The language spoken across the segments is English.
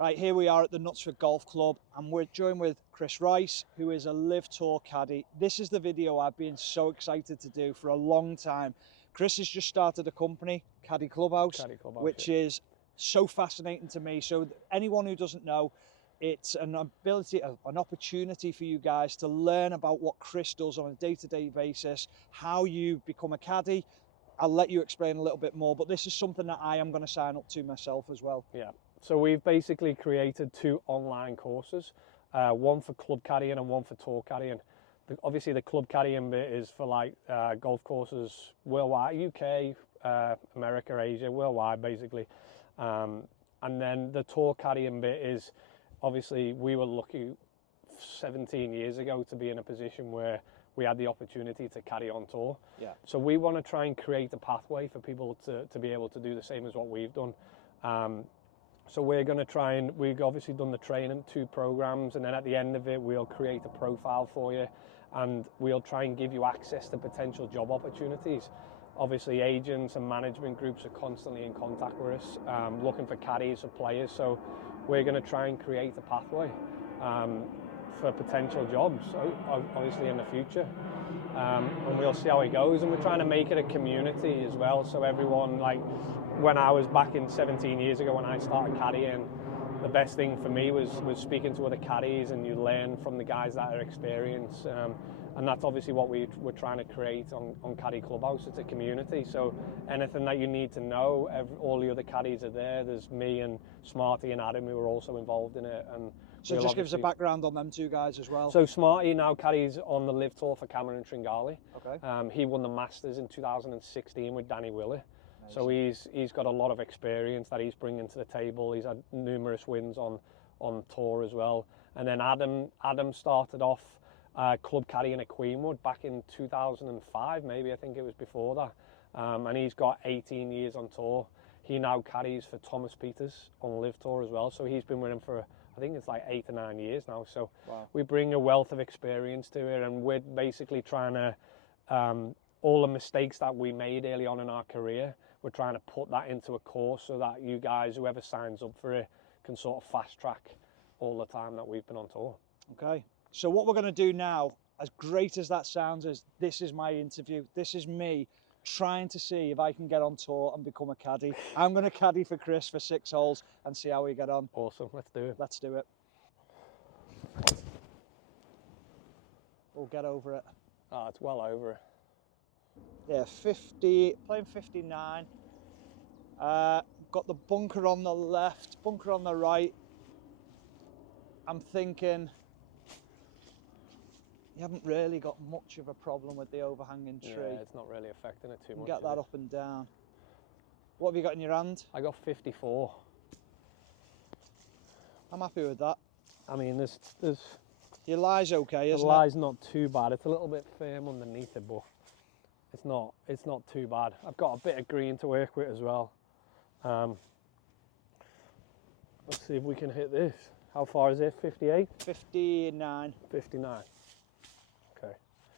Right, here we are at the Knutsford Golf Club, and we're joined with Chris Rice, who is a LIV Tour caddy. This is the video I've been so excited to do for a long time. Chris has just started a company, Caddy Clubhouse, which is so fascinating to me. So anyone who doesn't know, it's an opportunity for you guys to learn about what Chris does on a day-to-day basis, how you become a caddy. I'll let you explain a little bit more, but this is something that I am going to sign up to myself as well. Yeah. So we've basically created 2 online courses, one for club caddying and one for tour caddying. Obviously the club caddying bit is for like golf courses worldwide, UK, America, Asia, worldwide basically. And then the tour caddying bit is, obviously we were lucky 17 years ago to be in a position where we had the opportunity to caddy on tour. Yeah. So we want to try and create a pathway for people to be able to do the same as what we've done. So we're going to try and, we've obviously done the training, 2 programs, and then at the end of it, we'll create a profile for you and we'll try and give you access to potential job opportunities. Obviously agents and management groups are constantly in contact with us, looking for caddies or players. So we're going to try and create a pathway for potential jobs, obviously in the future. And we'll see how it goes. And we're trying to make it a community as well. So everyone, like, when I was back in 17 years ago when I started caddying, the best thing for me was speaking to other caddies, and you learn from the guys that are experienced. And that's obviously what we're trying to create on Caddy Clubhouse. It's a community, so anything that you need to know, all the other caddies are there. There's me and Smarty and Adam who are also involved in it. And so just give us a background on them 2 guys as well. So Smarty now caddies on the LIV Tour for Cameron Tringali. Okay. He won the Masters in 2016 with Danny Willey. So he's got a lot of experience that he's bringing to the table. He's had numerous wins on tour as well. And then Adam started off club caddying at Queenwood back in 2005, maybe, I think it was before that. And he's got 18 years on tour. He now caddies for Thomas Peters on LIV Tour as well. So he's been with him for, I think it's like 8 or 9 years now. So wow. We bring a wealth of experience to it, and we're basically trying to, all the mistakes that we made early on in our career, we're trying to put that into a course so that you guys, whoever signs up for it, can sort of fast track all the time that we've been on tour. Okay. So what we're going to do now, as great as that sounds, is this is my interview. This is me trying to see if I can get on tour and become a caddy. I'm going to caddy for Chris for 6 holes and see how we get on. Awesome. Let's do it. Let's do it. We'll get over it. Oh, it's well over it. Yeah, playing 59. Got the bunker on the left, bunker on the right. I'm thinking you haven't really got much of a problem with the overhanging tree. Yeah, it's not really affecting it too much. Get that up and down. What have you got in your hand? I got 54. I'm happy with that. I mean, there's your lie's okay, isn't it? The lie's not too bad. It's a little bit firm underneath it, but it's not too bad. I've got a bit of green to work with as well. Let's see if we can hit this. How far is it? 58? 59. 59. Okay.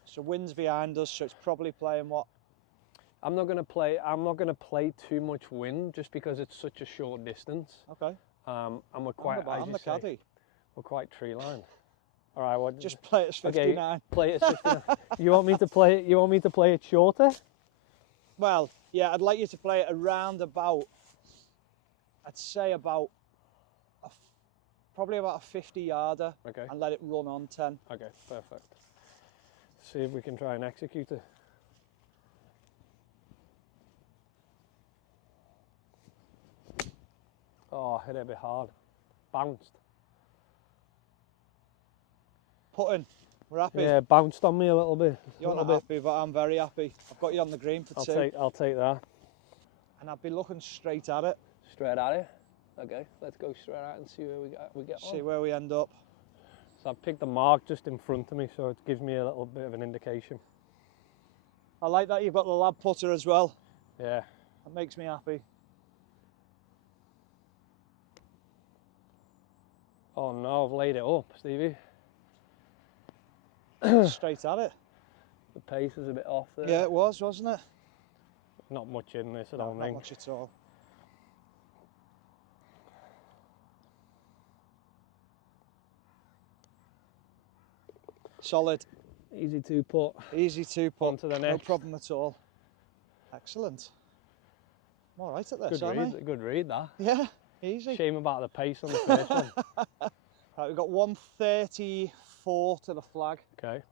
So wind's behind us, so it's probably playing what? I'm not gonna play too much wind just because it's such a short distance. Okay. And we're quite, I'm the caddy. We're quite tree lined. All right, well, just play it as 59. Okay, play it as 59. You want me to play it? You want me to play it shorter? Well, yeah, I'd like you to play it around about, I'd say about, probably about a 50 yarder. Okay. And let it run on 10. Okay, perfect. See if we can try and execute it. Oh, hit it a bit hard. Bounced. Putting. We're happy. Yeah, bounced on me a little bit. You're not happy, but I'm very happy. I've got you on the green for 2. I'll take that. And I'll be looking straight at it. Straight at it? Okay, let's go straight at it and see where we get on. See where we end up. So I've picked the mark just in front of me, so it gives me a little bit of an indication. I like that you've got the lab putter as well. Yeah. That makes me happy. Oh no, I've laid it up, Stevie. Straight at it. The pace is a bit off there. Yeah, it was, wasn't it? Not much in this, I don't think. Not much at all. Solid. Easy to put. Easy to put. On to the No next. problem at all. Excellent. I'm all right at this, aren't I? Good read, that. Yeah, easy. Shame about the pace on the first one. Right, we've got 134 to the flag. Okay.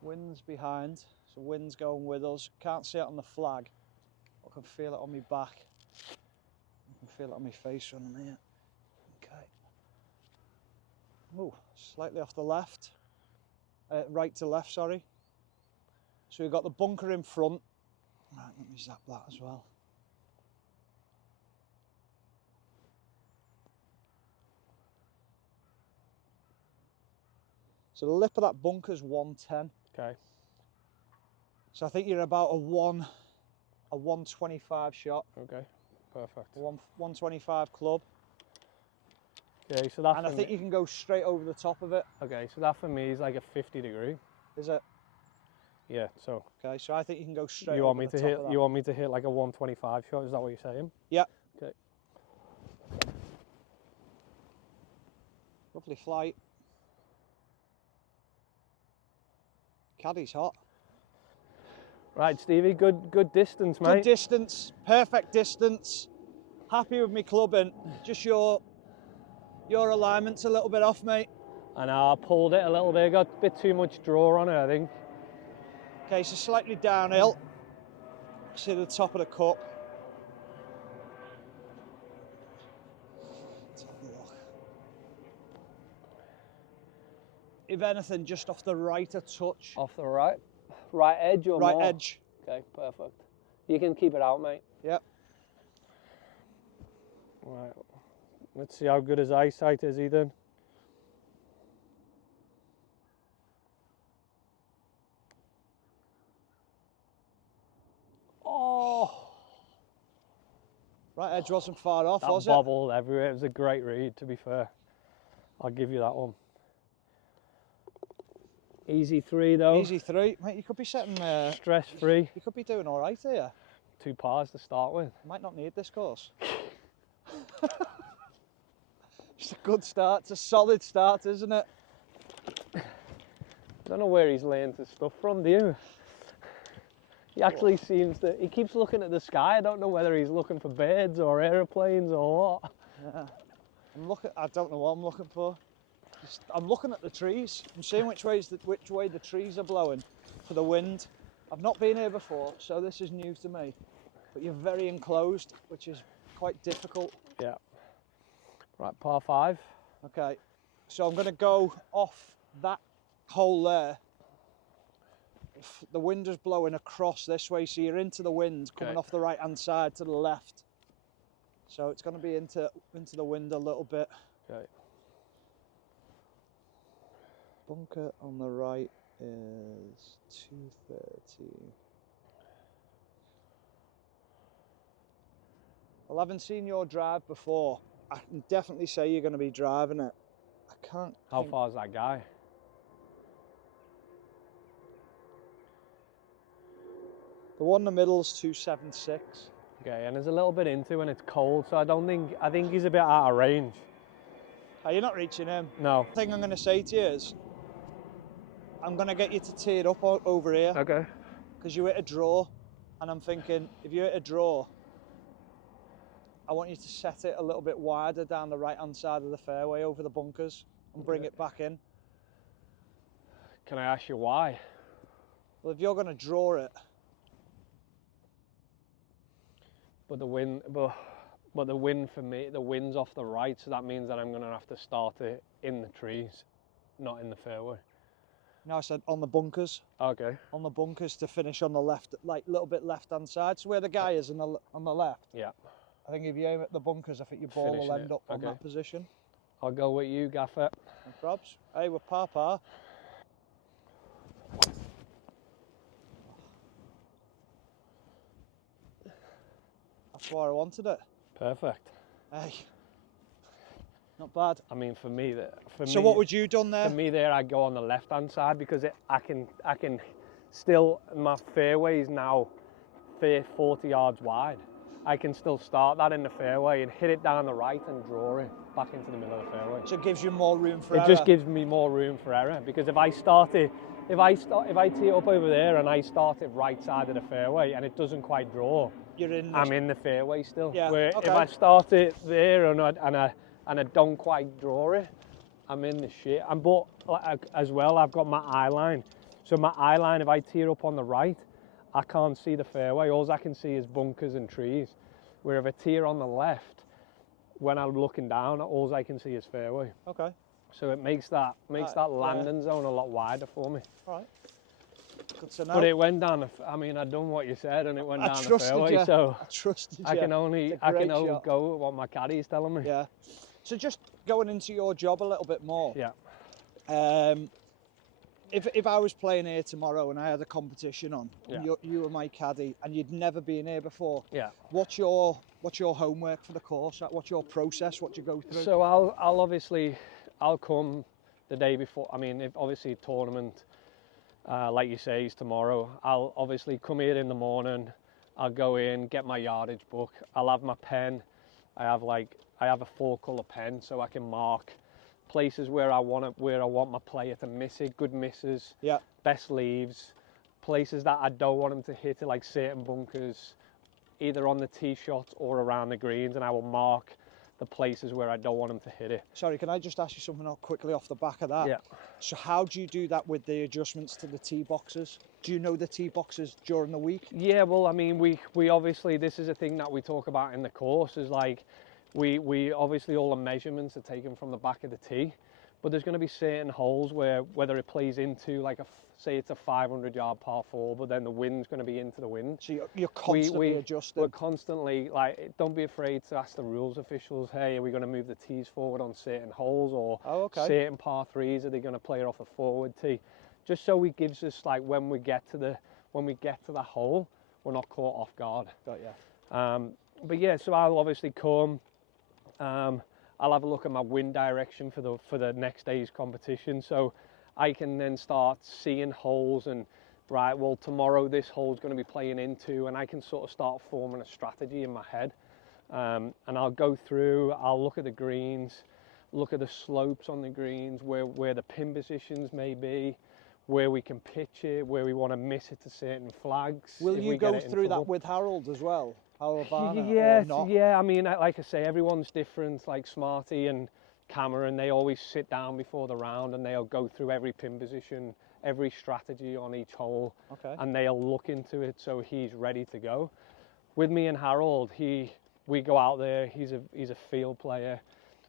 Wind's behind, so wind's going with us. Can't see it on the flag. I can feel it on my back. I can feel it on my face when I'm here. Okay. Oh, slightly off the left. Right to left, sorry. So we've got the bunker in front. Right, let me zap that as well. So the lip of that bunker's 110. Okay. So I think you're about a 125 shot. Okay. Perfect. 125 club. Okay, so that. And I think you can go straight over the top of it. Okay, so that for me is like a 50 degree. Is it? Yeah. So. Okay, so I think you can go straight. You want over me the to top hit? of that. You want me to hit like a 125 shot? Is that what you're saying? Yeah. Okay. Lovely flight. Caddy's hot. Right, Stevie. Good distance, mate. Good distance. Perfect distance. Happy with me clubbing. Just your alignment's a little bit off, mate. I know, I pulled it a little bit. Got a bit too much draw on it, I think. Okay, so slightly downhill. See the top of the cup. Let's have a look. If anything, just off the right a touch. Off the right edge or right more? edge. Okay, perfect. You can keep it out, mate. Yep. Right. Let's see how good his eyesight is, Ethan. Oh! Right edge wasn't far off, was it? That bobbled everywhere. It was a great read, to be fair. I'll give you that one. Easy 3 though. Easy 3. Mate, you could be setting... stress-free. You could be doing all right here. 2 pars to start with. Might not need this course. It's a good start. It's a solid start, isn't it? I don't know where he's learned his stuff from, do you? He actually seems to... He keeps looking at the sky. I don't know whether he's looking for birds or aeroplanes or what. Yeah. I don't know what I'm looking for. I'm looking at the trees. I'm seeing which way the trees are blowing for the wind. I've not been here before, so this is new to me. But you're very enclosed, which is quite difficult. Yeah. Right, par 5. Okay, so I'm going to go off that hole there. The wind is blowing across this way, so you're into the wind coming off the right hand side to the left. So it's going to be into the wind a little bit. Okay. Bunker on the right is 230. Well, I haven't seen your drive before. I can definitely say you're going to be driving it. I can't. How far is that guy? The one in the middle is 276. Okay, and there's a little bit into when it's cold, so I think he's a bit out of range. Oh, you're not reaching him. No. The thing I'm going to say to you is, I'm going to get you to tee it up over here. Okay. Because you hit a draw, and I'm thinking, if you hit a draw, I want you to set it a little bit wider down the right-hand side of the fairway over the bunkers and bring it back in. Can I ask you why? Well, if you're going to draw it... But the wind for me, the wind's off the right, so that means that I'm going to have to start it in the trees, not in the fairway. No, I said on the bunkers. Okay. On the bunkers to finish on the left, like a little bit left-hand side. So where the guy is on the left. Yeah. I think if you aim at the bunkers, I think your ball will end up on that position. I'll go with you, Gaffer. No probs. Hey, we're par. That's why I wanted it. Perfect. Hey, not bad. I mean, for me, So what would you done there? For me, there I'd go on the left-hand side because I can still, my fairway is now 40 yards wide. I can still start that in the fairway and hit it down the right and draw it back into the middle of the fairway. So it gives you more room for error. It just gives me more room for error, because if I tee up over there and I start it right side of the fairway and it doesn't quite draw, I'm in the fairway still. Yeah. Where if I start it there and I don't quite draw it, I'm in the shit. But as well, I've got my eye line. So my eye line, if I tee up on the right, I can't see the fairway. All I can see is bunkers and trees. Where if I tee on the left, when I'm looking down, all I can see is fairway. Okay. So it makes that landing zone a lot wider for me. All right. Good to know. But it went down. I mean, I'd done what you said, and it went down the fairway. You. So I trusted you. I can only go with what my caddy is telling me. Yeah. So just going into your job a little bit more. Yeah. If I was playing here tomorrow and I had a competition on, yeah. and you were my caddy, and you'd never been here before. Yeah. What's your homework for the course? What's your process? What do you go through? So I'll come the day before. I mean, if obviously tournament, like you say, is tomorrow. I'll obviously come here in the morning. I'll go in, get my yardage book. I'll have my pen. I have a 4-color pen, so I can mark places where I want my player to miss it, good misses, yeah, best leaves, places that I don't want them to hit it, like certain bunkers, either on the tee shots or around the greens, and I will mark the places where I don't want them to hit it. Sorry, can I just ask you something quickly off the back of that? Yeah. So how do you do that with the adjustments to the tee boxes? Do you know the tee boxes during the week? Yeah, well, I mean, we obviously, this is a thing that we talk about in the course, is like, we obviously, all the measurements are taken from the back of the tee, but there's going to be certain holes where, whether it plays into, like, say it's a 500-yard par 4, but then the wind's going to be into the wind. So you're constantly adjusting. We're constantly, like, don't be afraid to ask the rules officials, hey, are we going to move the tees forward on certain holes, or certain par 3s, are they going to play it off a forward tee? Just so it gives us, like, when we get to the hole, we're not caught off guard. Got you. But yeah, so I'll obviously come. I'll have a look at my wind direction for the next day's competition, so I can then start seeing holes and, right, well, tomorrow this hole's going to be playing into, and I can sort of start forming a strategy in my head. And I'll go through, I'll look at the greens, look at the slopes on the greens, where the pin positions may be, where we can pitch it, where we want to miss it to certain flags. Will you go through that with Harold as well? Yeah, I mean, like I say, everyone's different. Like Smarty and Cameron, they always sit down before the round and they'll go through every pin position, every strategy on each hole, and they'll look into it so he's ready to go. With me and Harold, we go out there, he's a field player,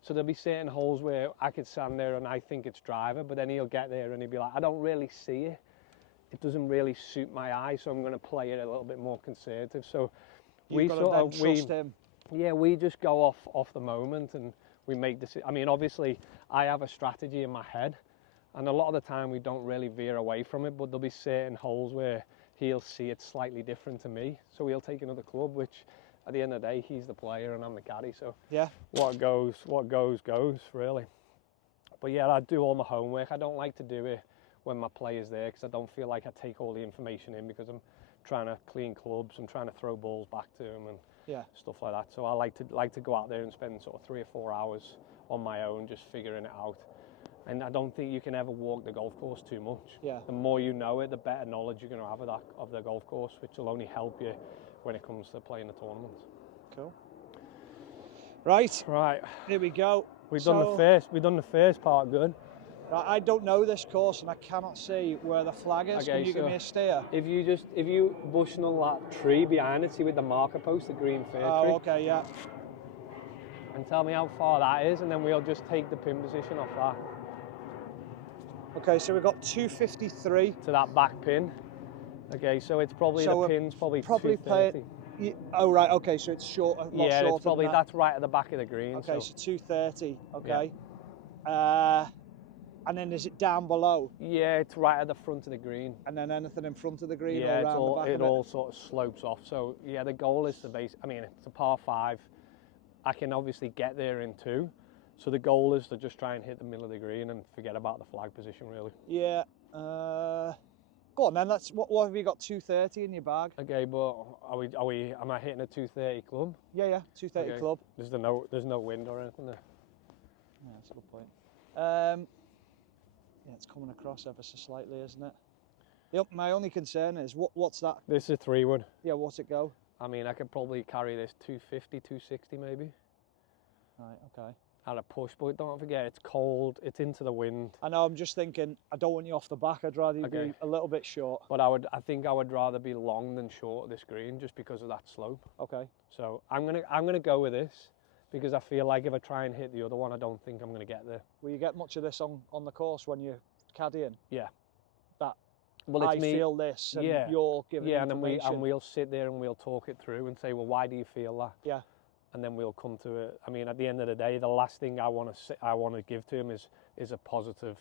so there'll be certain holes where I could stand there and I think it's driver, but then he'll get there and he'll be like, I don't really see it. It doesn't really suit my eye, so I'm going to play it a little bit more conservative. So we trust him. Yeah, we just go off the moment and we make decisions. I mean, obviously, I have a strategy in my head, and a lot of the time we don't really veer away from it, but there'll be certain holes where he'll see it slightly different to me, so he'll take another club, which at the end of the day, he's the player and I'm the caddy, so yeah, what goes, really. But yeah, I do all my homework. I don't like to do it when my player's there, because I don't feel like I take all the information in, because I'm trying to clean clubs, I'm trying to throw balls back to him and stuff like that. So I like to go out there and spend sort of 3 or 4 hours on my own, just figuring it out. And I don't think you can ever walk the golf course too much. Yeah. The more you know it, the better knowledge you're going to have of the golf course, which will only help you when it comes to playing the tournaments. Cool. Right. Here we go. We've done the first part good. I don't know this course and I cannot see where the flag is. Can you give me a steer? If you bushnell that tree behind it, see with the marker post, the green fir tree. Oh, okay, yeah. And tell me how far that is, and then we'll just take the pin position off that. Okay, so we've got 253 to that back pin. Okay, so it's probably, so the pin's probably 230. Oh right, okay, so it's short. Yeah, it's probably that's right at the back of the green. Okay, so 230. Okay. Yeah. And then is it down below? Yeah, it's right at the front of the green. And then anything in front of the green? Yeah, it all sort of slopes off. So yeah, the goal is to base. I mean, it's a par 5. I can obviously get there in 2. So the goal is to just try and hit the middle of the green and forget about the flag position, really. Yeah. Go on then. What have you got? 230 in your bag? Okay, but am I hitting a 230 club? Yeah, 230 Okay. club. There's no wind or anything there. Yeah, that's a good point. Yeah, it's coming across ever so slightly, isn't it? My only concern is what's that? This is a 3-wood. Yeah, what's it go? I mean, I could probably carry this 250, 260 maybe. Right, okay. At a push, but don't forget it's cold. It's into the wind. I know. I'm just thinking. I don't want you off the back. I'd rather you be a little bit short. But I think I would rather be long than short of this green, just because of that slope. Okay. So I'm gonna go with this, because I feel like if I try and hit the other one, I don't think I'm gonna get there. Will you get much of this on the course when you're caddying? Yeah. That. Well, it's feel this, and you're giving information. and we'll sit there and we'll talk it through and say, well, why do you feel that? Yeah. And then we'll come to it. I mean, at the end of the day, the last thing I want to give to him is a positive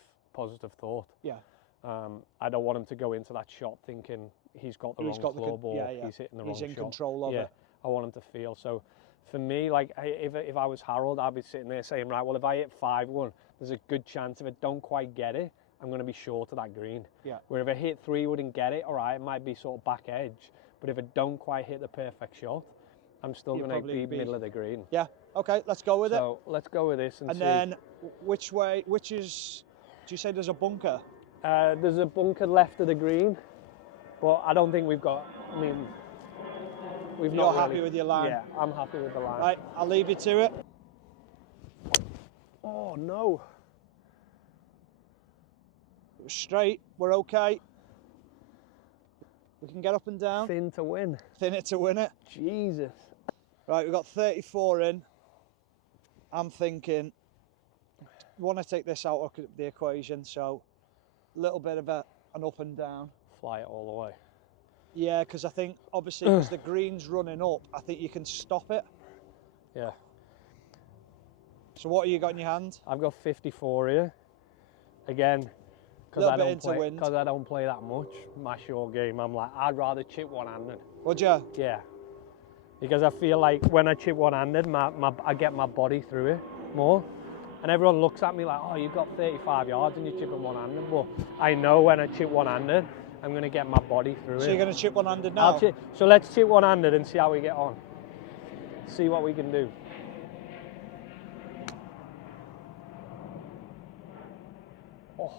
thought. Yeah. I don't want him to go into that shot thinking he's got the wrong club or he's hitting the wrong shot. He's in control of it. I want him to feel. So for me, like if I was Harold, I'd be sitting there saying, right, well, if I hit 5-1, there's a good chance if I don't quite get it, I'm going to be short of that green. Yeah. Where if I hit 3-wood and get it, all right, it might be sort of back edge. But if I don't quite hit the perfect shot, I'm still going to be middle of the green. Yeah. Okay, let's go with it. So let's go with this and see. Then, which is? Do you say there's a bunker? There's a bunker left of the green, but I don't think we've got. I mean, we've not. You're happy with your line? Yeah, I'm happy with the line. Right, I'll leave you to it. Oh no. It was straight. We're okay. We can get up and down. Thin to win. Thin it to win it. Jesus. Right, we've got 34 in. I'm thinking, want to take this out of the equation, so a little bit of an up and down. Fly it all the way. Yeah, because I think, obviously, because the green's running up, I think you can stop it. Yeah. So what have you got in your hand? I've got 54 here. Again, because I don't play that much, my short game, I'm like, I'd rather chip one-handed. Would you? Yeah. Because I feel like when I chip one-handed, I get my body through it more. And everyone looks at me like, oh, you've got 35 yards and you're chipping one-handed. Well, I know when I chip one-handed, I'm going to get my body through it. So you're going to chip one-handed now? So let's chip one-handed and see how we get on. See what we can do. Oh.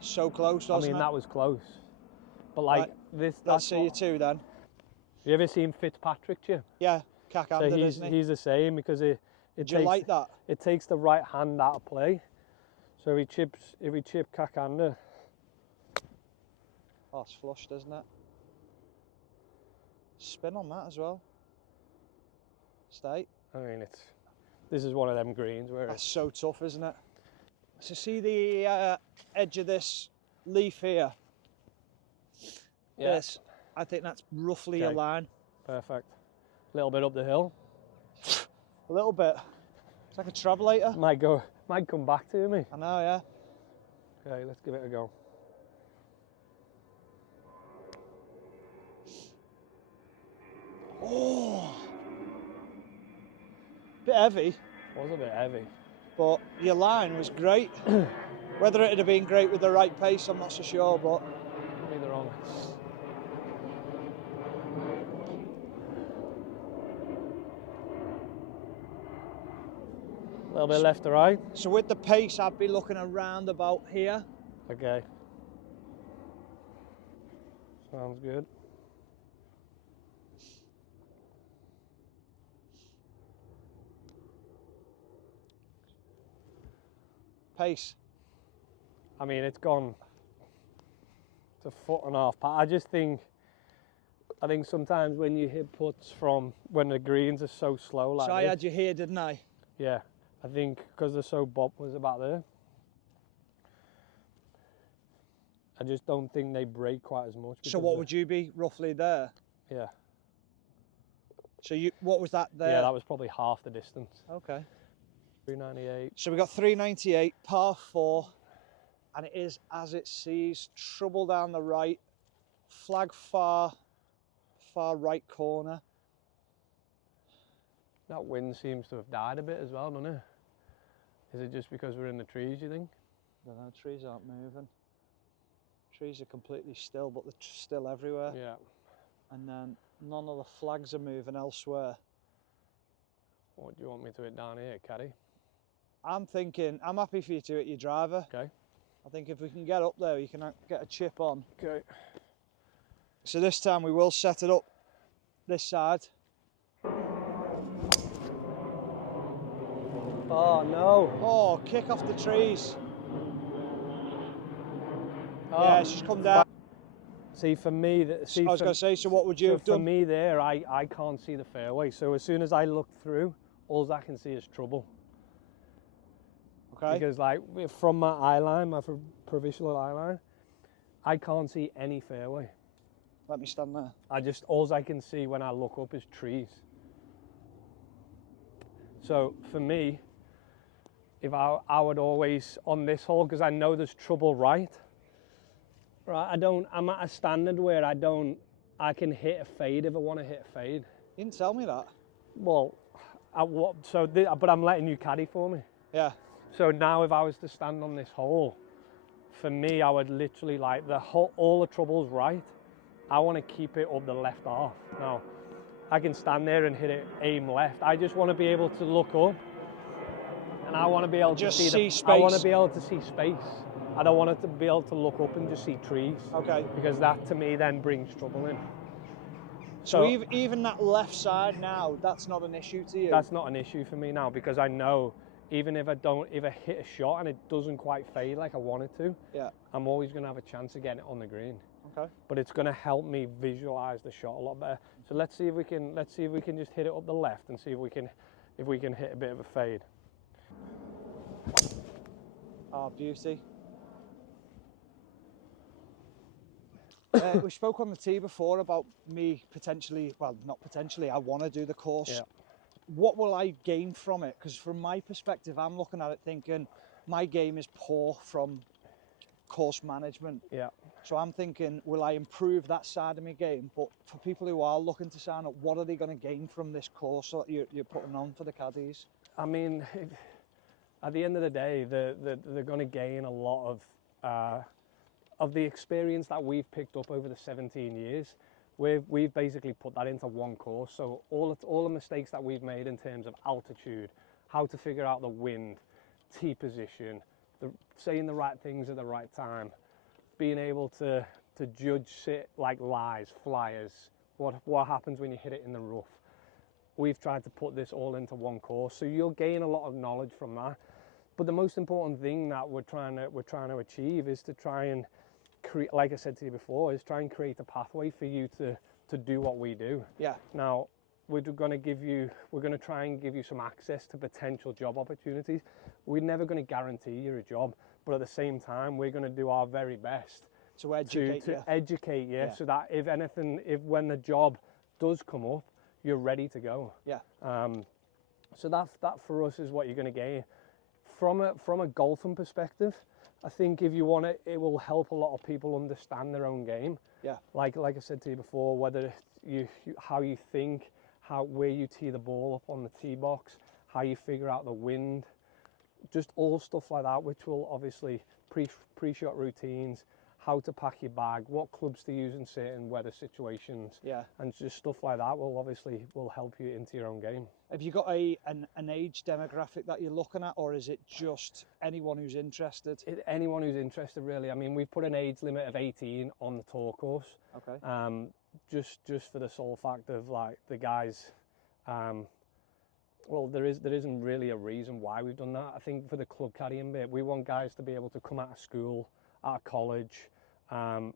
So close, wasn't it? I mean, that was close. But like right. this... Let's see you two then. You ever seen Fitzpatrick, Jim? Yeah, cack-handed, so isn't he? He's the same because do you like that? It takes the right hand out of play. So if he chip cack-handed. Oh, it's flushed, isn't it? Spin on that as well. Stay. I mean, this is one of them greens where that's so tough, isn't it? So see the edge of this leaf here? Yeah. This, I think that's roughly a line. Perfect. A little bit up the hill. A little bit. It's like a travelator. Might come back to me. I know, yeah. Okay, let's give it a go. Oh, bit heavy. It was a bit heavy. But your line was great. Whether it'd have been great with the right pace, I'm not so sure, but... Neither on. A little bit left to right. So with the pace, I'd be looking around about here. Okay. Sounds good. Pace. I mean, it's gone. It's a foot and a half. I just think. I think sometimes when you hit putts from when the greens are so slow like so I this, had you here, didn't I? Yeah, I think because they're so bob was about there. I just don't think they break quite as much. So what would you be roughly there? Yeah. So what was that there? Yeah, that was probably half the distance. Okay. 398. So we got 398, par 4, and it is as it sees. Trouble down the right, flag far right corner. That wind seems to have died a bit as well, doesn't it? Is it just because we're in the trees, you think? I don't know, trees aren't moving. Trees are completely still, but they're still everywhere. Yeah. And then none of the flags are moving elsewhere. What do you want me to hit down here, Caddy? I'm thinking, I'm happy for you to hit your driver. Okay. I think if we can get up there, you can get a chip on. Okay. So this time we will set it up this side. Oh no. Oh, kick off the trees. Oh. Yeah, she's come down. See, for me, I was going to say, so what would you have done? For me there, I can't see the fairway. So as soon as I look through, all I can see is trouble. Okay. Because like from my eye line, my provisional eye line, I can't see any fairway. Let me stand there. All I can see when I look up is trees. So for me, if I would always, on this hole, because I know there's trouble right, I'm at a standard where I can hit a fade if I want to hit a fade. You didn't tell me that. Well, but I'm letting you caddy for me. Yeah. So now if I was to stand on this hole, for me, I would literally like all the trouble's right. I want to keep it up the left half. Now, I can stand there and hit it aim left. I just want to be able to look up, and I want to be able to see space. I want to be able to see space. I don't want it to be able to look up and just see trees. Okay. Because that to me then brings trouble in. So even that left side now, that's not an issue to you? That's not an issue for me now, because I know even if I hit a shot and it doesn't quite fade like I want it to, yeah, I'm always going to have a chance of getting it on the green. Okay. But it's going to help me visualize the shot a lot better. So let's see if we can just hit it up the left and see if we can hit a bit of a fade. Oh, beauty. We spoke on the tee before about me potentially, well, not potentially, I want to do the course. Yeah. What will I gain from it? Because from my perspective, I'm looking at it thinking my game is poor from course management. Yeah. So I'm thinking, will I improve that side of my game? But for people who are looking to sign up, what are they going to gain from this course that you're putting on for the caddies? I mean, at the end of the day, they're going to gain a lot of the experience that we've picked up over the 17 years. We've basically put that into one course. So all the mistakes that we've made in terms of altitude, how to figure out the wind, tee position, saying the right things at the right time, being able to judge like lies, flyers, what happens when you hit it in the rough. We've tried to put this all into one course, so you'll gain a lot of knowledge from that. But the most important thing that we're trying to achieve is to try and create, like I said to you before, is try and create a pathway for you to do what we do. Yeah. Now, we're going to try and give you some access to potential job opportunities. We're never going to guarantee you a job, but at the same time, we're going to do our very best to educate you, so that if when the job does come up, you're ready to go. Yeah. So that for us is what you're going to gain. From a golfing perspective, I think if you want it, it will help a lot of people understand their own game. Yeah. Like I said to you before, whether how you think, where you tee the ball up on the tee box, how you figure out the wind, just all stuff like that, which will obviously pre-shot routines, how to pack your bag, what clubs to use in certain weather situations, yeah, and just stuff like that will help you into your own game. Have you got an age demographic that you're looking at, or is it just anyone who's interested? Anyone who's interested, really. I mean, we've put an age limit of 18 on the tour course. Okay. Just for the sole fact of like the guys. Well, there isn't really a reason why we've done that. I think for the club caddying bit, we want guys to be able to come out of school, out of college, and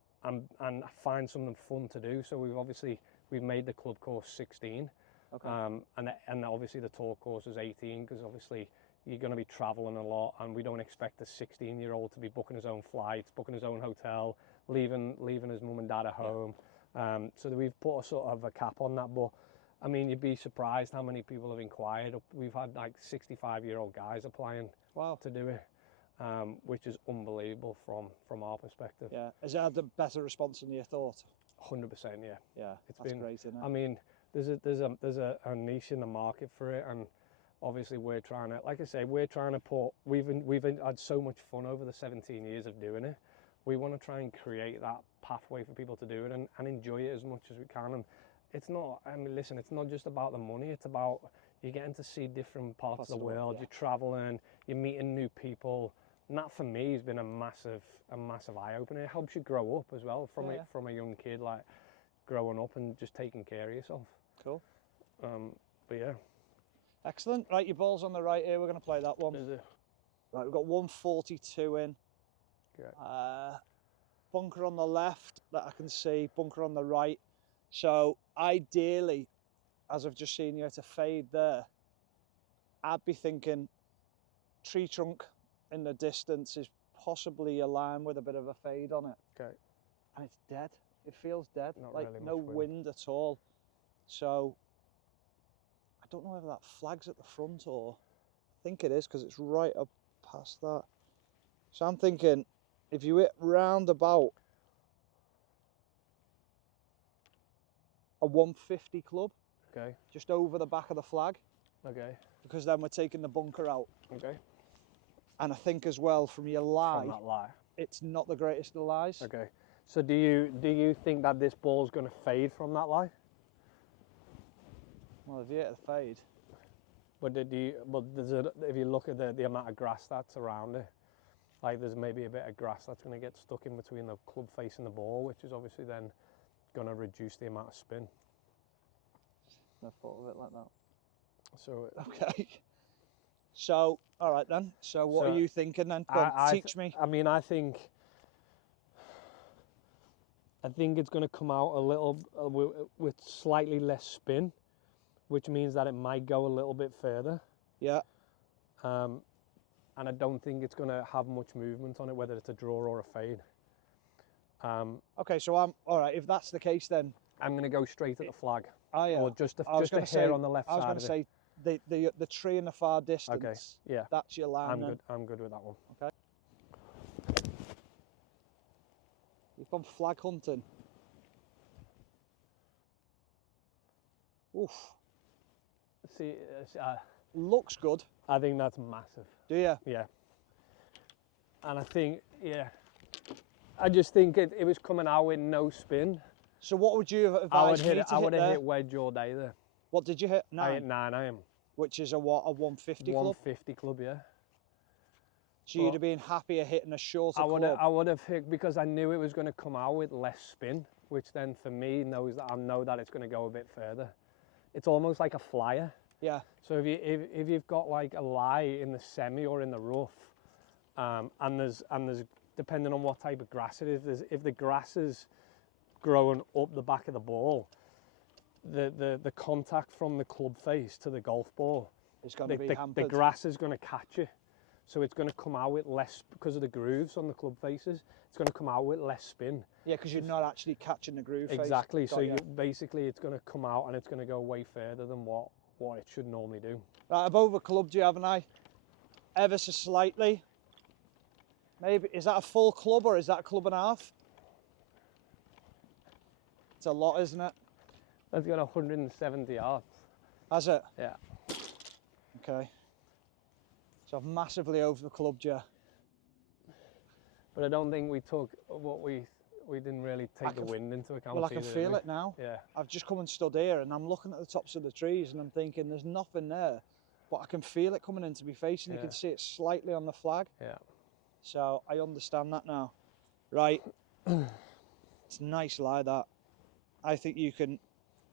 find something fun to do. So we've made the club course 16. Okay. And obviously the tour course is 18, because obviously you're going to be traveling a lot, and we don't expect a 16-year-old to be booking his own flights, booking his own hotel, leaving his mum and dad at home. So that we've put a sort of a cap on that. But I mean, you'd be surprised how many people have inquired. We've had like 65-year-old guys applying. Wow. To do it, which is unbelievable from our perspective. Yeah. Has it had a better response than you thought? 100%, yeah. Yeah, that's great, isn't it? I mean, there's a niche in the market for it, and obviously we're trying to, like I say, we've had so much fun over the 17 years of doing it. we want to try and create that pathway for people to do it and enjoy it as much as we can. And it's not, I mean, listen, it's not just about the money, it's about you're getting to see different parts of the world, you're traveling, you're meeting new people. And that for me has been a massive eye-opener. It helps you grow up as well from a young kid, like growing up and just taking care of yourself. Cool. But yeah. Excellent. Right, your ball's on the right here. We're going to play that one. Is it? Right, we've got 142 in. Okay. Bunker on the left that I can see, bunker on the right. So ideally, as I've just seen you at a fade there, I'd be thinking tree trunk in the distance is possibly a line with a bit of a fade on it. Okay. And it's dead. It feels dead. Not like really no much wind at all. So I don't know whether that flag's at the front or I think it is because it's right up past that. So I'm thinking if you hit round about a 150 club, okay, just over the back of the flag, okay, because then we're taking the bunker out. Okay. And I think as well from your lie, from that lie, it's not the greatest of lies. Okay. So do you think that this ball's going to fade from that lie? Well, if you hit a fade. But if you look at the amount of grass that's around it, like there's maybe a bit of grass that's going to get stuck in between the club face and the ball, which is obviously then going to reduce the amount of spin. Never thought of it like that. So okay. So all right then. So what are you thinking then? Teach me. I mean, I think it's going to come out a little with slightly less spin, which means that it might go a little bit further. Yeah. And I don't think it's going to have much movement on it, whether it's a draw or a fade. Okay, so I'm all right. If that's the case, then I'm going to go straight at the flag. Oh yeah. Or just a hair on the left side. I was going to say the tree in the far distance. Okay. Yeah. That's your line. I'm good with that one. Okay. You've gone flag hunting. Oof. See, looks good. I think that's massive. Do you? Yeah. And I think, yeah, I just think it was coming out with no spin. So what would you have advised me to hit I would have there? hit wedge all day there. What did you hit? 9? I hit 9 iron. Which is a what? A 150 club? 150 club, yeah. So you'd have been happier hitting a shorter club? I would have hit, because I knew it was going to come out with less spin, which then for me I know that it's going to go a bit further. It's almost like a flyer. Yeah. So if you've got like a lie in the semi or in the rough, and there's depending on what type of grass it is, if the grass is growing up the back of the ball, the contact from the club face to the golf ball, it's going to be hampered. The grass is going to catch it, so it's going to come out with less, because of the grooves on the club faces. It's going to come out with less spin. Yeah, because you're not actually catching the groove. Exactly. So basically, it's going to come out and it's going to go way further than what it should normally do. Right, I've overclubbed you, haven't I? Ever so slightly. Maybe, is that a full club or is that a club and a half? It's a lot, isn't it? That's got 170 yards. Has it? Yeah. Okay. So I've massively overclubbed you. But I don't think we took what we didn't really take the wind into account. Well, I can feel it now. Yeah. I've just come and stood here and I'm looking at the tops of the trees and I'm thinking there's nothing there, but I can feel it coming into me face and you can see it slightly on the flag. Yeah. So I understand that now. Right. It's a nice lie, that. I think you can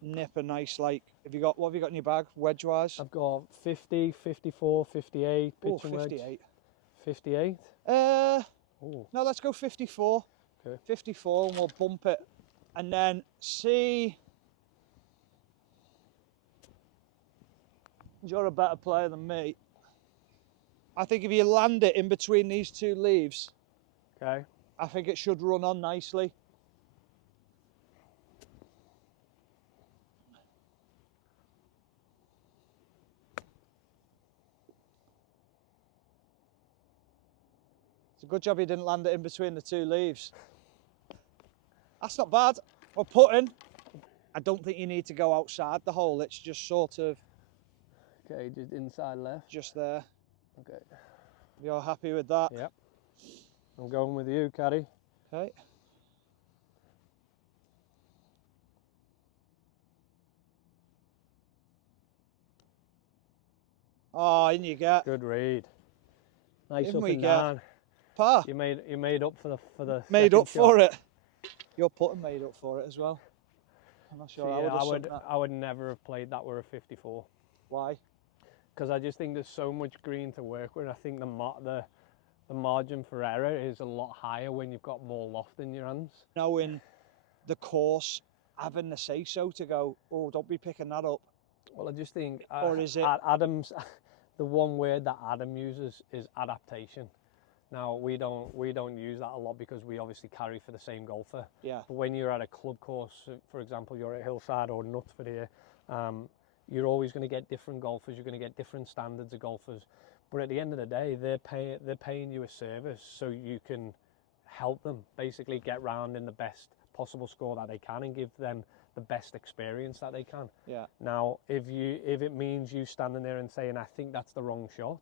nip a nice, like, what have you got in your bag, wedge-wise? I've got 50, 54, 58, pitch and wedge. 58. 58? No, let's go 54. Okay. 54 and we'll bump it. And then see... You're a better player than me. I think if you land it in between these two leaves, okay, I think it should run on nicely. It's a good job you didn't land it in between the two leaves. That's not bad. We're putting. I don't think you need to go outside the hole. It's just sort of... Okay, just inside left. Just there. Okay. You're happy with that? Yep. I'm going with you, Caddy. Okay. Oh, in you get. Good read. Nice In up we and get. down. Par. You made up for the Made second up for shot. it. Your putting made up for it as well. I'm not sure. So, I yeah, would have I would never have played that with a 54. Why? Because I just think there's so much green to work with. I think the margin for error is a lot higher when you've got more loft in your hands. Knowing the course, having the say so to go, oh, don't be picking that up. Well, I just think Or is it Adam's the one word that Adam uses is adaptation. Now we don't use that a lot because we obviously carry for the same golfer. Yeah. But when you're at a club course, for example, you're at Hillside or Knutsford here, you're always going to get different golfers. You're going to get different standards of golfers. But at the end of the day, they're paying you a service so you can help them basically get round in the best possible score that they can and give them the best experience that they can. Yeah. Now, if it means you standing there and saying, I think that's the wrong shot,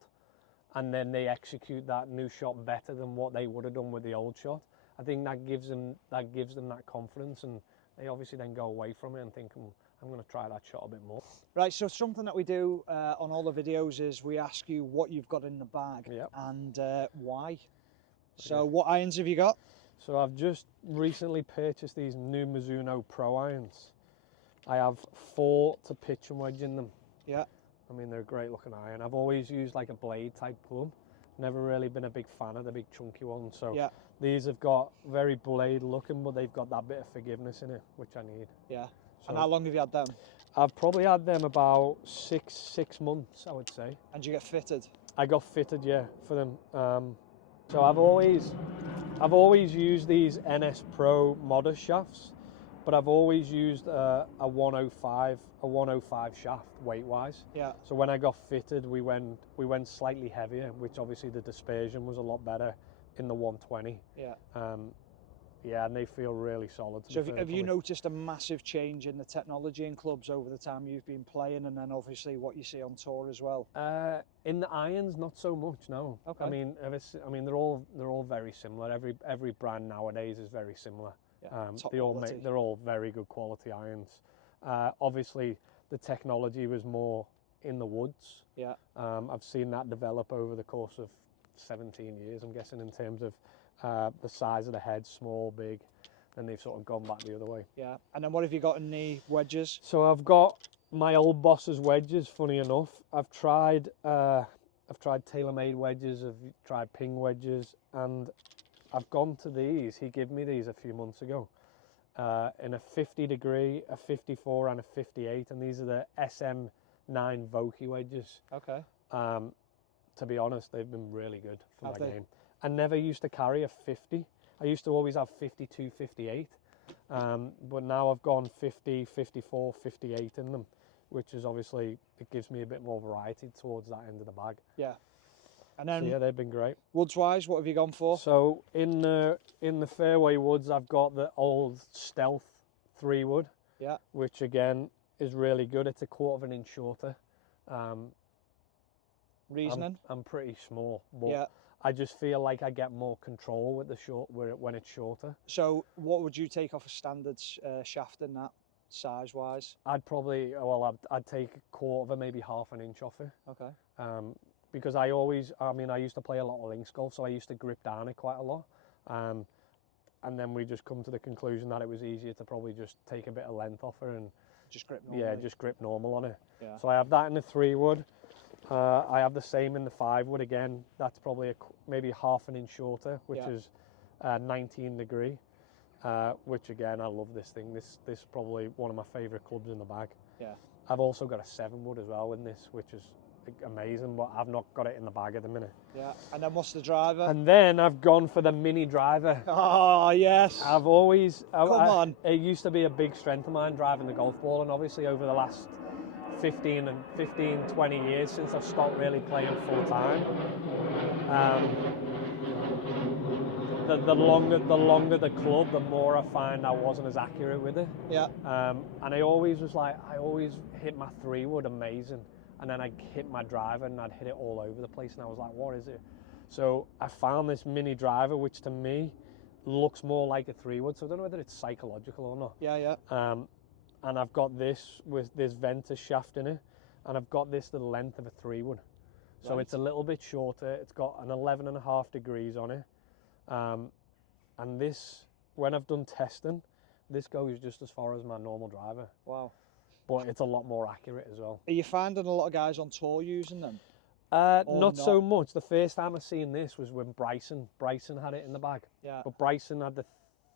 and then they execute that new shot better than what they would have done with the old shot, I think that gives them that confidence, and they obviously then go away from it and think, I'm going to try that shot a bit more. Right, so something that we do on all the videos is we ask you what you've got in the bag. Yep. And why. So what irons have you got? So I've just recently purchased these new Mizuno Pro irons. I have 4 to pitch and wedge in them. Yeah. I mean, they're a great looking iron. I've always used like a blade type club. Never really been a big fan of the big chunky ones. So yeah. These have got very blade looking, but they've got that bit of forgiveness in it, which I need. Yeah. So and how long have you had them? I've probably had them about six months, I would say. And you get fitted? I got fitted, yeah, for them. So I've always used these NS Pro modest shafts, but I've always used a 105 shaft weight-wise. Yeah. So when I got fitted, we went slightly heavier, which obviously the dispersion was a lot better in the 120. Yeah. Yeah, and they feel really solid. So have you noticed a massive change in the technology in clubs over the time you've been playing, and then obviously what you see on tour as well? In the irons, not so much, no. Okay. I mean, they're all very similar. Every brand nowadays is very similar. Yeah, they're all very good quality irons. Obviously, the technology was more in the woods. Yeah. I've seen that develop over the course of 17 years, I'm guessing, in terms of the size of the head, small, big, then they've sort of gone back the other way. Yeah, and then what have you got in the wedges? So I've got my old boss's wedges, funny enough. I've tried TaylorMade wedges, I've tried Ping wedges, and I've gone to these. He gave me these a few months ago in a 50 degree, a 54 and a 58, and these are the SM9 Vokey wedges. Okay. To be honest, they've been really good for my game. I never used to carry a 50. I used to always have 52, 58. But now I've gone 50, 54, 58 in them, which is obviously, it gives me a bit more variety towards that end of the bag. Yeah. And then, so yeah, they've been great. Woods-wise, what have you gone for? So in the fairway woods, I've got the old Stealth 3 wood. Yeah. Which again is really good. It's a 1/4 inch shorter. Reasoning? I'm pretty small, but yeah. I just feel like I get more control with the when it's shorter. So what would you take off a standard shaft in that, size-wise? I'd take 1/4, maybe 1/2 inch off it. Okay. Because I used to play a lot of links golf, so I used to grip down it quite a lot. And then we just come to the conclusion that it was easier to probably just take a bit of length off her and just grip normal. Yeah, just grip normal on it. Yeah. So I have that in the 3 wood. I have the same in the 5 wood again. That's probably maybe 1/2 inch shorter, which is 19 degree. Which again, I love this thing. This is probably one of my favourite clubs in the bag. Yeah. I've also got a 7 wood as well in this, which is amazing, but I've not got it in the bag at the minute. Yeah. And then what's the driver? And then I've gone for the mini driver. Oh yes. Come on. It used to be a big strength of mine driving the golf ball, and obviously over the last 15, 20 years since I've stopped really playing full time. The longer the club, the more I find I wasn't as accurate with it. Yeah. And I always hit my 3 wood amazing, and then I'd hit my driver and I'd hit it all over the place, and I was like, what is it? So I found this mini driver, which to me looks more like a 3-wood, so I don't know whether it's psychological or not. Yeah, yeah. And I've got this with this Ventus shaft in it, and I've got this the length of a 3-wood. So Right. it's a little bit shorter. It's got an 11.5 degrees on it. And this, when I've done testing, this goes just as far as my normal driver. Wow. But it's a lot more accurate as well. Are you finding a lot of guys on tour using them? Not so much. The first time I seen this was when Bryson had it in the bag. Yeah. But Bryson had the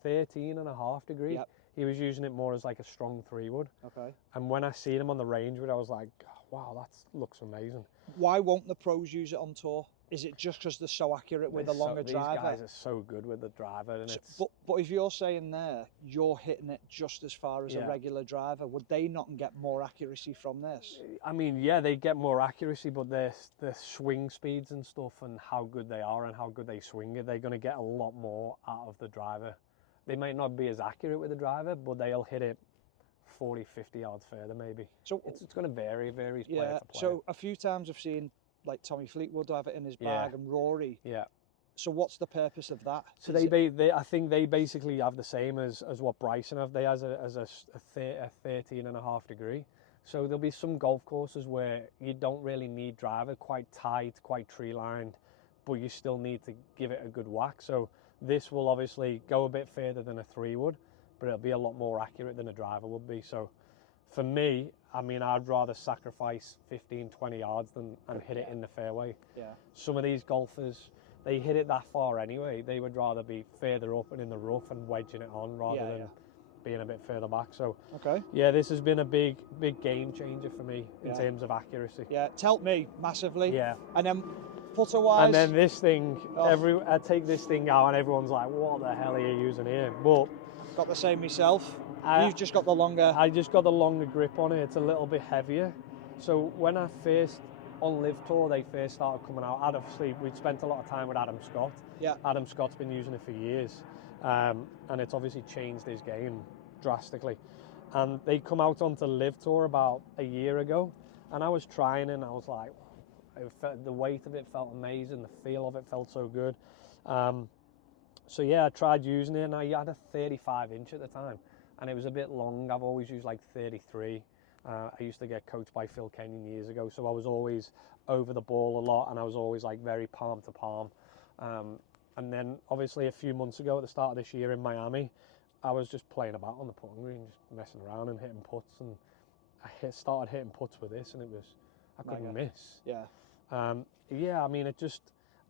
13.5 degree. Yep. He was using it more as like a strong 3-wood. Okay. And when I seen him on the range with it, I was like, wow, that looks amazing. Why won't the pros use it on tour? Is it just because they're so accurate with a longer driver? These guys are so good with the driver. And but if you're saying there, you're hitting it just as far as a regular driver, would they not get more accuracy from this? I mean, yeah, they get more accuracy, but their swing speeds and stuff and how good they are and how good they swing it, they're going to get a lot more out of the driver. They might not be as accurate with the driver, but they'll hit it 40, 50 yards further maybe. So it's going to vary player to player. So a few times I've seen like Tommy Fleetwood have it in his bag and Rory. Yeah. So what's the purpose of that? So I think they basically have the same as what Bryson have. They has a 13.5 degree. So there'll be some golf courses where you don't really need driver, quite tight, quite tree lined, but you still need to give it a good whack. So this will obviously go a bit further than a 3-wood, but it'll be a lot more accurate than a driver would be. So for me, I mean, I'd rather sacrifice 15, 20 yards and hit it in the fairway. Yeah. Some of these golfers, they hit it that far anyway. They would rather be further up and in the rough and wedging it on rather than being a bit further back. So, yeah, this has been a big game changer for me in terms of accuracy. Yeah, it's helped me massively. Yeah. And then putter-wise... And then this thing, I take this thing out and everyone's like, what the hell are you using here? But I've got the same myself. You've just got the longer... I just got the longer grip on it. It's a little bit heavier. So when I first, on LIV Tour, they first started coming out, obviously we'd spent a lot of time with Adam Scott. Yeah. Adam Scott's been using it for years. And it's obviously changed his game drastically. And they come out onto LIV Tour about a year ago. And I was trying and I was like, the weight of it felt amazing. The feel of it felt so good. So yeah, I tried using it and I had a 35 inch at the time. And it was a bit long. I've always used like 33. I used to get coached by Phil Kenyon years ago, so I was always over the ball a lot and I was always like very palm to palm. And then obviously a few months ago at the start of this year in Miami, I was just playing about on the putting green, just messing around and hitting putts, and I started hitting putts with this and I couldn't miss. Yeah. Yeah, I mean,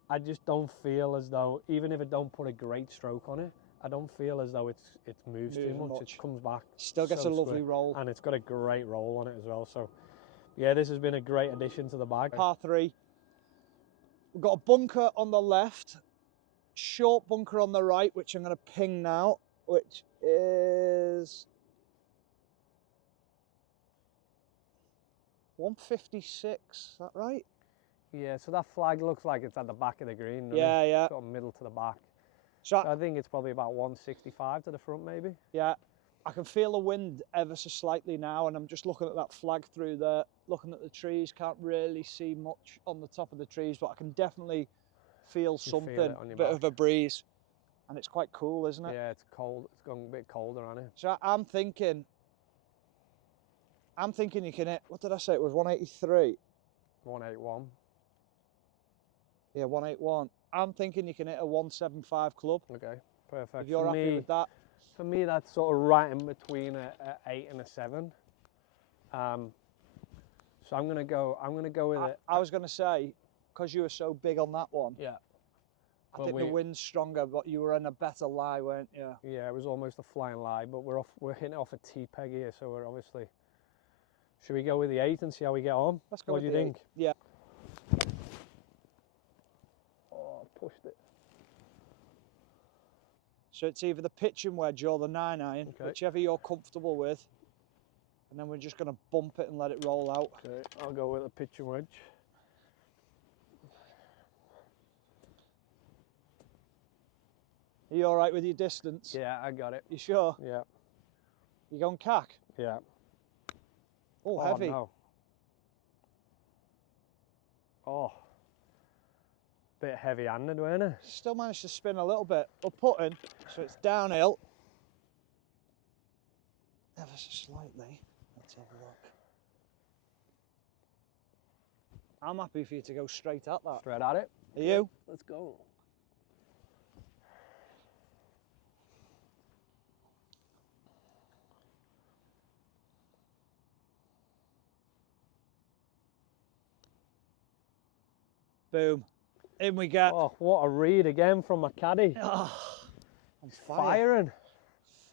I just don't feel as though, even if it don't put a great stroke on it, I don't feel as though it moves too much. It comes back. Still gets a lovely roll. And it's got a great roll on it as well. So, yeah, this has been a great addition to the bag. Par 3. We've got a bunker on the left, short bunker on the right, which I'm going to ping now, which is 156. Is that right? Yeah, so that flag looks like it's at the back of the green. Yeah, yeah. Sort of middle to the back. So I think it's probably about 165 to the front, maybe. Yeah, I can feel the wind ever so slightly now, and I'm just looking at that flag through there, looking at the trees. Can't really see much on the top of the trees, but I can definitely feel something, a bit of a breeze. And it's quite cool, isn't it? Yeah, it's cold. It's gone a bit colder on it. So I'm thinking you can hit, what did I say? It was 183? 181. Yeah, 181. I'm thinking you can hit a 175 club. Okay, perfect. If you're happy with that. For me, that's sort of right in between a 8 and a 7. So I'm gonna go with it. I was gonna say, because you were so big on that one. Yeah. I think the wind's stronger, but you were in a better lie, weren't you? Yeah, it was almost a flying lie, but we're hitting it off a T-peg here, so we're obviously. Should we go with the 8 and see how we get on? Let's go. What do you think? Yeah. Pushed it. So it's either the pitching wedge or the 9-iron, whichever you're comfortable with. And then we're just going to bump it and let it roll out. Okay, I'll go with a pitching wedge. Are you all right with your distance? Yeah, I got it. You sure? Yeah. You going cack? Yeah. Oh, heavy. No. Oh. bit heavy-handed, weren't it? Still managed to spin a little bit. We're putting, so it's downhill. Ever so slightly. Let's have a look. I'm happy for you to go straight at that. Straight at it. Are you? Let's go. Boom. In we get. Oh, what a read again from my caddy. Oh, I'm Firing.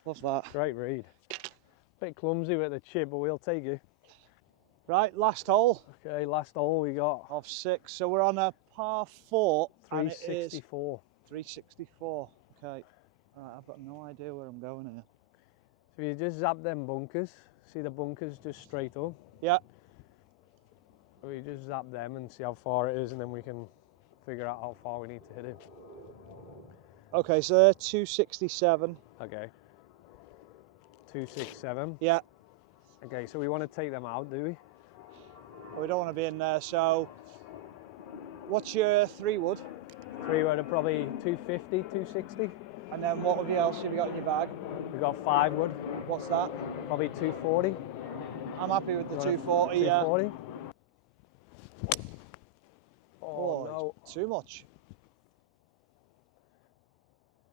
What's that? Great read. Bit clumsy with the chip, but we'll take it. Right, last hole. Okay, last hole we got. Of 6. So we're on a par 4. 364. 364. Okay. I've got no idea where I'm going here. So you just zap them bunkers. See the bunkers just straight up? Yeah. So you just zap them and see how far it is, and then we can figure out how far we need to hit it. Okay, so they're 267. Okay. 267. Yeah. Okay, so we want to take them out, do we? We don't want to be in there, so what's your 3-wood? 3-wood are probably 250, 260. And then what else have you got in your bag? We've got 5-wood. What's that? Probably 240. I'm happy with the 240, yeah. 240? Oh, no. Too much.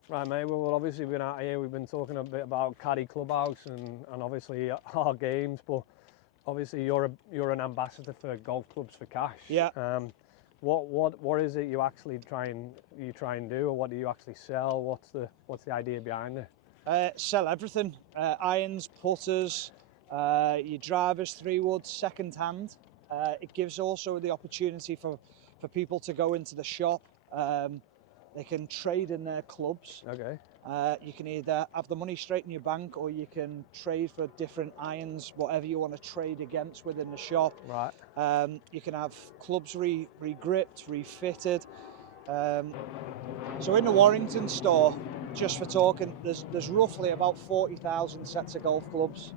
Right, mate, well, obviously we've been out here, we've been talking a bit about Caddy Clubhouse and obviously our games, but obviously you're an ambassador for Golf Clubs for Cash. Yeah. What is it you actually try and do, or what do you actually sell? What's the idea behind it? Sell everything. Irons, putters, your drivers, 3-wood, second hand. It gives also the opportunity for people to go into the shop. They can trade in their clubs. Okay. You can either have the money straight in your bank, or you can trade for different irons, whatever you want to trade against within the shop. Right. You can have clubs re-gripped, refitted. So in the Warrington store, just for talking, there's roughly about 40,000 sets of golf clubs.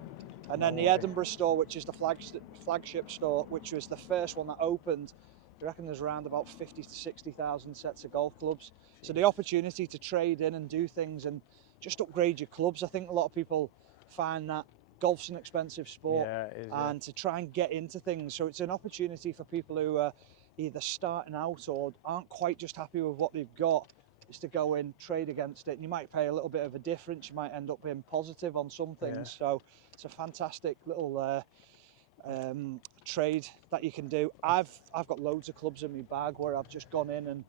And then the Edinburgh store, which is the flagship store, which was the first one that opened, I reckon there's around about 50 to 60,000 sets of golf clubs. So the opportunity to trade in and do things and just upgrade your clubs. I think a lot of people find that golf's an expensive sport, yeah, it is, and to try and get into things. So it's an opportunity for people who are either starting out or aren't quite just happy with what they've got, is to go in, trade against it. And you might pay a little bit of a difference. You might end up being positive on some things. Yeah. So it's a fantastic little trade that you can do. I've got loads of clubs in my bag where I've just gone in and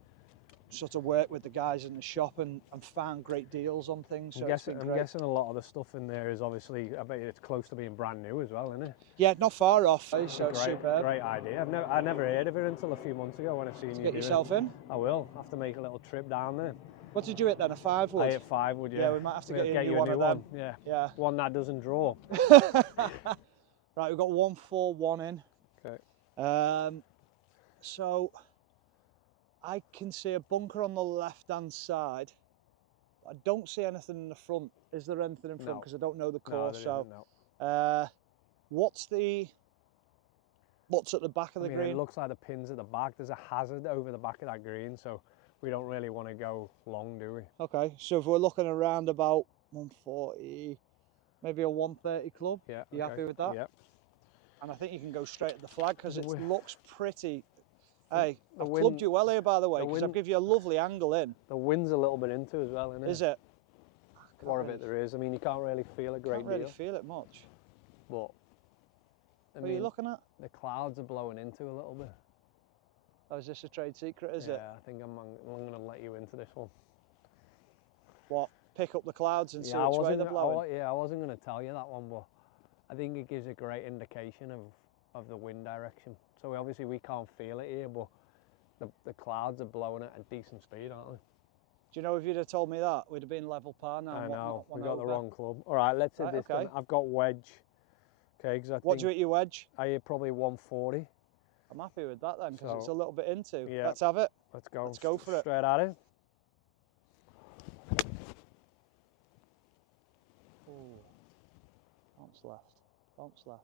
sort of worked with the guys in the shop and found great deals on things. So I'm guessing a lot of the stuff in there is obviously, I bet it's close to being brand new as well, isn't it? Yeah, not far off. So it's superb. Great idea. I never heard of it until a few months ago when I seen you get yourself in. I will have to make a little trip down there. What did you hit then? A 5-wood? I hit 5-wood, yeah. Yeah, we might have to get you a new one. Yeah. One that doesn't draw. Right, we've got 141 in. Okay. So I can see a bunker on the left-hand side. I don't see anything in the front. Is there anything in front? Because I don't know the course. No. What's at the back of the green? It looks like the pins at the back. There's a hazard over the back of that green, so we don't really want to go long, do we? Okay, so if we're looking around about 140, maybe a 130 club. Yeah. You happy with that? Yeah. And I think you can go straight at the flag because it looks pretty. Hey, I've clubbed you well here, by the way, because I'll give you a lovely angle in. The wind's a little bit into as well, isn't it? Is it? More of it there is. I mean, you can't really feel a great deal. Can't really feel it much. But what are you looking at? The clouds are blowing into a little bit. Oh, is this a trade secret, is it? Yeah, I think I'm going to let you into this one. What? Pick up the clouds and see which way they're blowing? I wasn't going to tell you that one, but I think it gives a great indication of the wind direction. So obviously we can't feel it here, but the clouds are blowing at a decent speed, aren't they? Do you know if you'd have told me that, we'd have been level par now? I know, we got the wrong club. All right, let's hit this one. I've got wedge. Okay, what do you hit your wedge? I hit probably 140. I'm happy with that then, because it's a little bit into. Yeah. Let's have it. Let's go. Let's go for it. Straight at it. Ooh. Bounce left. Bounce left.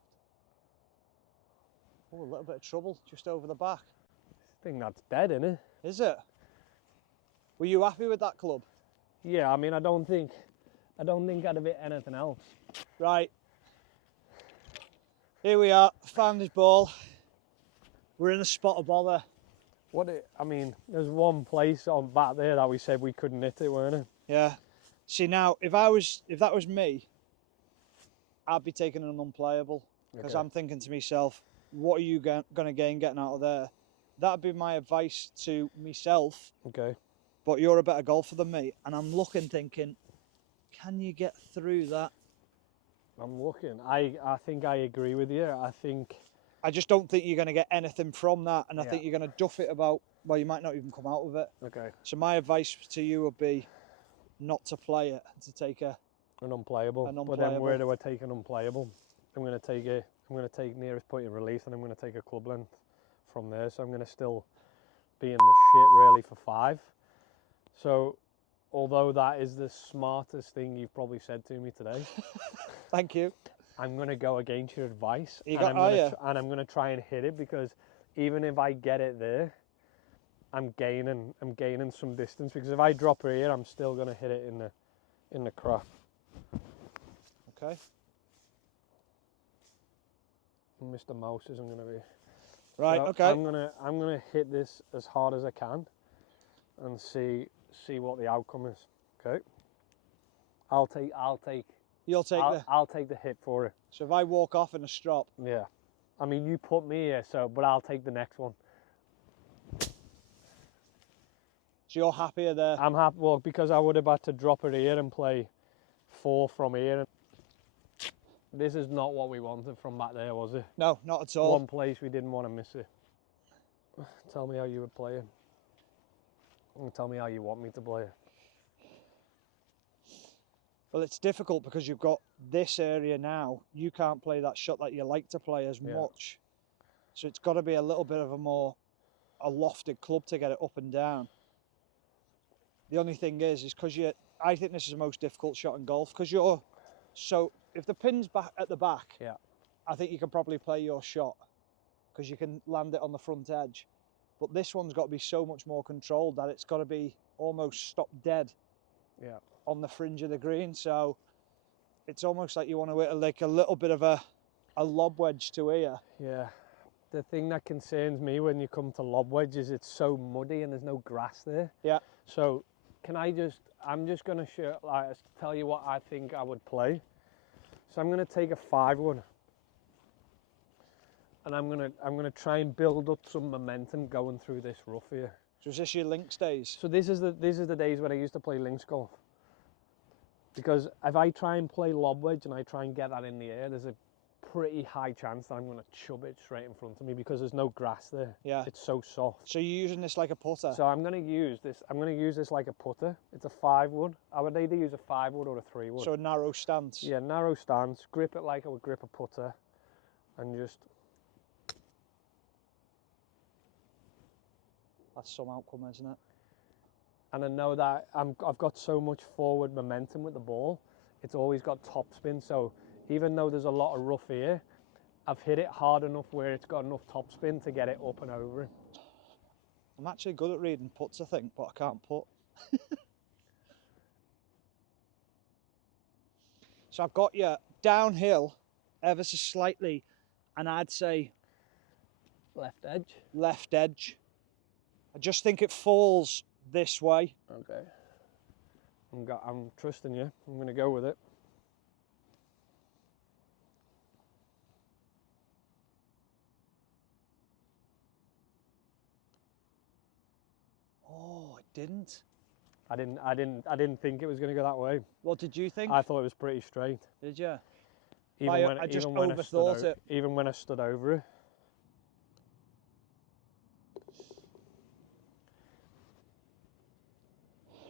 Oh, a little bit of trouble just over the back. I think that's dead, isn't it? Is it? Were you happy with that club? Yeah, I mean, I don't think I'd have hit anything else. Right. Here we are, found his ball. We're in a spot of bother. I mean, there's one place on back there that we said we couldn't hit it, weren't it? Yeah. See now, if that was me, I'd be taking an unplayable because Okay. I'm thinking to myself, what are you going to gain getting out of there? That'd be my advice to myself. Okay. But you're a better golfer than me, and I'm looking, thinking, can you get through that? I'm looking. I think I agree with you. I just don't think you're going to get anything from that, and I Yeah. think you're going to duff it about. Well, you might not even come out of it. Okay. So my advice to you would be not to play it, to take an unplayable. But then where do I take an unplayable? I'm going to take nearest point of release, and I'm going to take a club length from there. So I'm going to still be in the shit really for 5. So, although that is the smartest thing you've probably said to me today, Thank you. I'm going to go against your advice, and I'm going to try and hit it, because even if I get it there, I'm gaining some distance, because if I drop it here, I'm still going to hit it in the crop. Okay. Mr. Mouse isn't going to be right. so okay. I'm gonna hit this as hard as I can, and see what the outcome is. Okay. I'll take You'll take I'll take the hit for it. So if I walk off in a strop. Yeah. I mean, you put me here, but I'll take the next one. So you're happier there? I'm happy, well, because I would have had to drop it here and play 4 from here. This is not what we wanted from back there, was it? No, not at all. One place we didn't want to miss it. Tell me how you were playing. And tell me how you want me to play it. Well, it's difficult because you've got this area now. You can't play that shot that you like to play as much. So it's got to be a little bit of a lofted club to get it up and down. The only thing is because I think this is the most difficult shot in golf, because if the pin's back at the back, I think you can probably play your shot because you can land it on the front edge. But this one's got to be so much more controlled that it's got to be almost stop dead on the fringe of the green. So it's almost like you want to hit like a little bit of a lob wedge to here. Yeah. The thing that concerns me when you come to lob wedge is it's so muddy and there's no grass there. Yeah. So I'm just going to tell you what I think I would play. So I'm going to take a 5-1. And I'm gonna try and build up some momentum going through this rough here. So is this your links days? So this is the days when I used to play links golf. Because if I try and play lob wedge and I try and get that in the air, there's a pretty high chance that I'm gonna chub it straight in front of me because there's no grass there. Yeah. It's so soft. So you're using this like a putter? So I'm gonna use this like a putter. It's a 5-1. I would either use a 5-1 or a 3-1. So a narrow stance. Yeah, narrow stance. Grip it like I would grip a putter, and just. That's some outcome, isn't it? And I know that I've got so much forward momentum with the ball. It's always got topspin. So even though there's a lot of rough here, I've hit it hard enough where it's got enough topspin to get it up and over it. I'm actually good at reading putts, I think, but I can't putt. So I've got you downhill ever so slightly, and I'd say left edge. Left edge. I just think it falls this way. Okay. I'm trusting you. I'm going to go with it. Oh, it didn't. I didn't think it was going to go that way. What did you think? I thought it was pretty straight. Did you? I just overthought it. Even when I stood over it.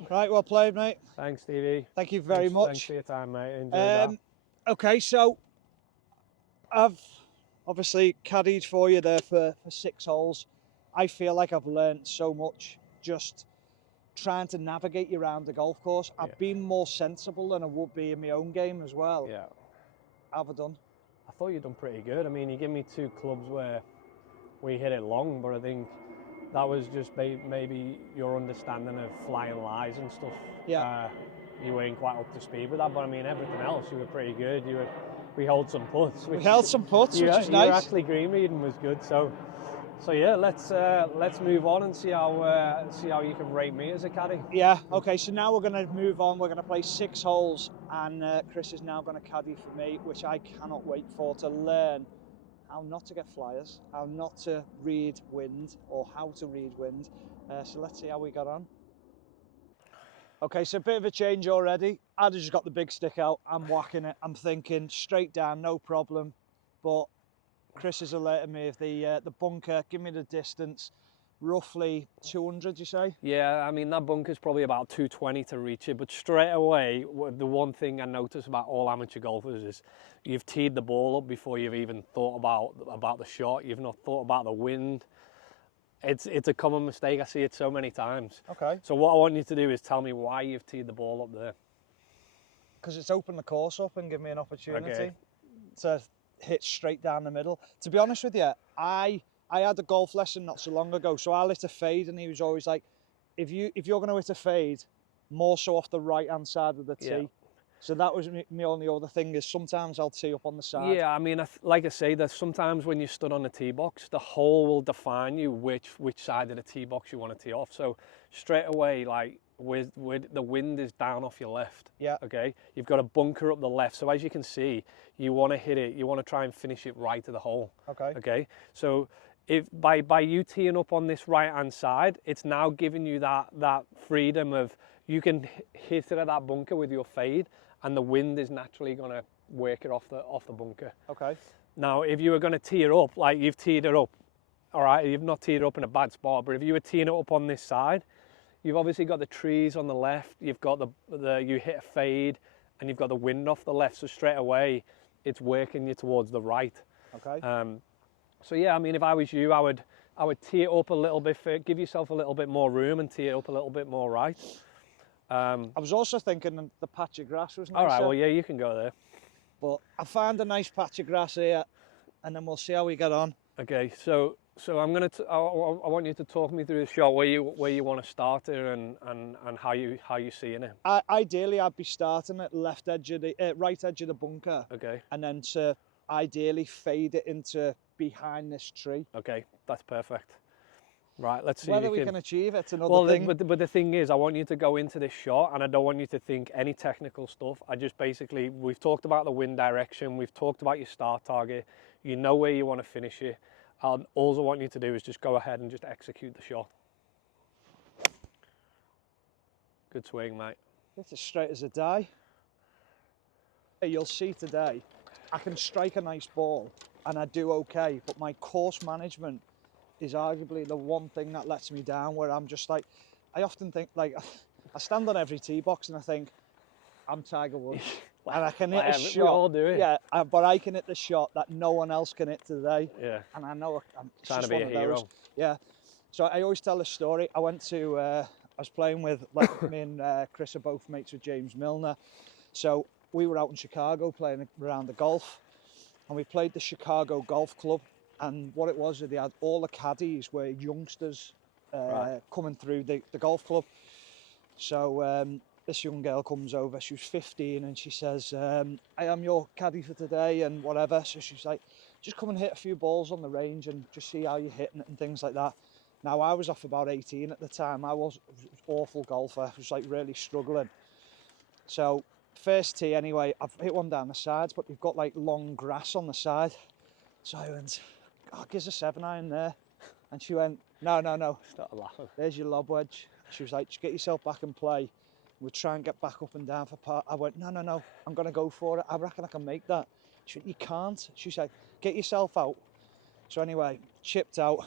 Right, well played, mate. Thanks, Stevie. Thank you very much. Thanks for your time, mate. Enjoyed that. Okay, so I've obviously caddied for you there for 6 holes. I feel like I've learned so much just trying to navigate you around the golf course. I've been more sensible than I would be in my own game as well. Yeah. How have I done? I thought you'd done pretty good. I mean, you give me 2 clubs where we hit it long, but I think that was just maybe your understanding of flying lies and stuff. Yeah. You weren't quite up to speed with that, but I mean everything else you were pretty good. We held some putts. We held some putts, which is Your nice. actually green reading was good. So yeah, let's move on and see how you can rate me as a caddy. Yeah. Okay. So now we're going to move on. We're going to play 6 holes, and Chris is now going to caddy for me, which I cannot wait for, to learn how not to get flyers, how not to read wind, or how to read wind. So let's see how we got on. Okay, so a bit of a change already. I've just got the big stick out. I'm whacking it. I'm thinking straight down, no problem. But Chris has alerted me of the bunker. Give me the distance. Roughly 200, you say? Yeah, I mean, that bunker's probably about 220 to reach it, but straight away, the one thing I notice about all amateur golfers is you've teed the ball up before you've even thought about the shot. You've not thought about the wind. It's a common mistake. I see it so many times. Okay. So what I want you to do is tell me why you've teed the ball up there. Because it's opened the course up and give me an opportunity Okay. to hit straight down the middle. To be honest with you, I had a golf lesson not so long ago, so I hit a fade, and he was always like, if you're going to hit a fade, more so off the right-hand side of the tee. Yeah. So that was my only other thing, is sometimes I'll tee up on the side. Yeah, I mean, like I say, there's sometimes when you stood on the tee box, the hole will define you which side of the tee box you want to tee off. So straight away, like with the wind is down off your left. Yeah. Okay. You've got a bunker up the left. So as you can see, you want to hit it. You want to try and finish it right to the hole. Okay. Okay. So if by you teeing up on this right hand side, it's now giving you that freedom of you can hit it at that bunker with your fade, and the wind is naturally going to work it off the bunker. Okay. Now, if you were going to tee it up, like you've teed it up, all right, you've not teed it up in a bad spot, but if you were teeing it up on this side, you've obviously got the trees on the left, you've got you hit a fade, and you've got the wind off the left, so straight away, it's working you towards the right. Okay. So yeah, I mean, if I was you, I would tee it up a little bit, give yourself a little bit more room and tee it up a little bit more right. I was also thinking the patch of grass was nicer. All right, well, yeah, you can go there. But I found a nice patch of grass here, and then we'll see how we get on. Okay, so I want you to talk me through the shot, where you want to start here, and how you seeing it. Ideally, I'd be starting at left edge of the right edge of the bunker. Okay. And then to ideally fade it into behind this tree. Okay, that's perfect. Right, let's see. Whether we can achieve it's another thing. But the thing is, I want you to go into this shot, and I don't want you to think any technical stuff. I just basically, we've talked about the wind direction, we've talked about your start target, you know where you want to finish it. All I want you to do is just go ahead and just execute the shot. Good swing, mate. It's as straight as a die. You'll see today, I can strike a nice ball, and I do okay, but my course management is arguably the one thing that lets me down, where I'm just like, I often think, like, I stand on every tee box and I think, I'm Tiger Woods, and I can hit a shot. We all do it. Yeah, but I can hit the shot that no one else can hit today. Yeah. And I know I'm trying just to be one a of hero. those. Yeah. So I always tell a story. I went to, I was playing with, like, me and Chris are both mates with James Milner. So we were out in Chicago playing around the golf, and we played the Chicago Golf Club. And what it was, they had all the caddies were youngsters coming through the golf club. So this young girl comes over, she was 15, and she says, I am your caddy for today and whatever. So she's like, just come and hit a few balls on the range and just see how you're hitting it and things like that. Now, I was off about 18 at the time. I was an awful golfer. I was like really struggling. So first tee anyway, I've hit one down the sides, but they've got like long grass on the side. So I went, oh, gives a 7-iron there. And she went, no. Started laughing. There's your lob wedge. She was like, just get yourself back and play. We'll try and get back up and down for par. I went, no, I'm going to go for it. I reckon I can make that. She went, you can't. She said, get yourself out. So anyway, chipped out,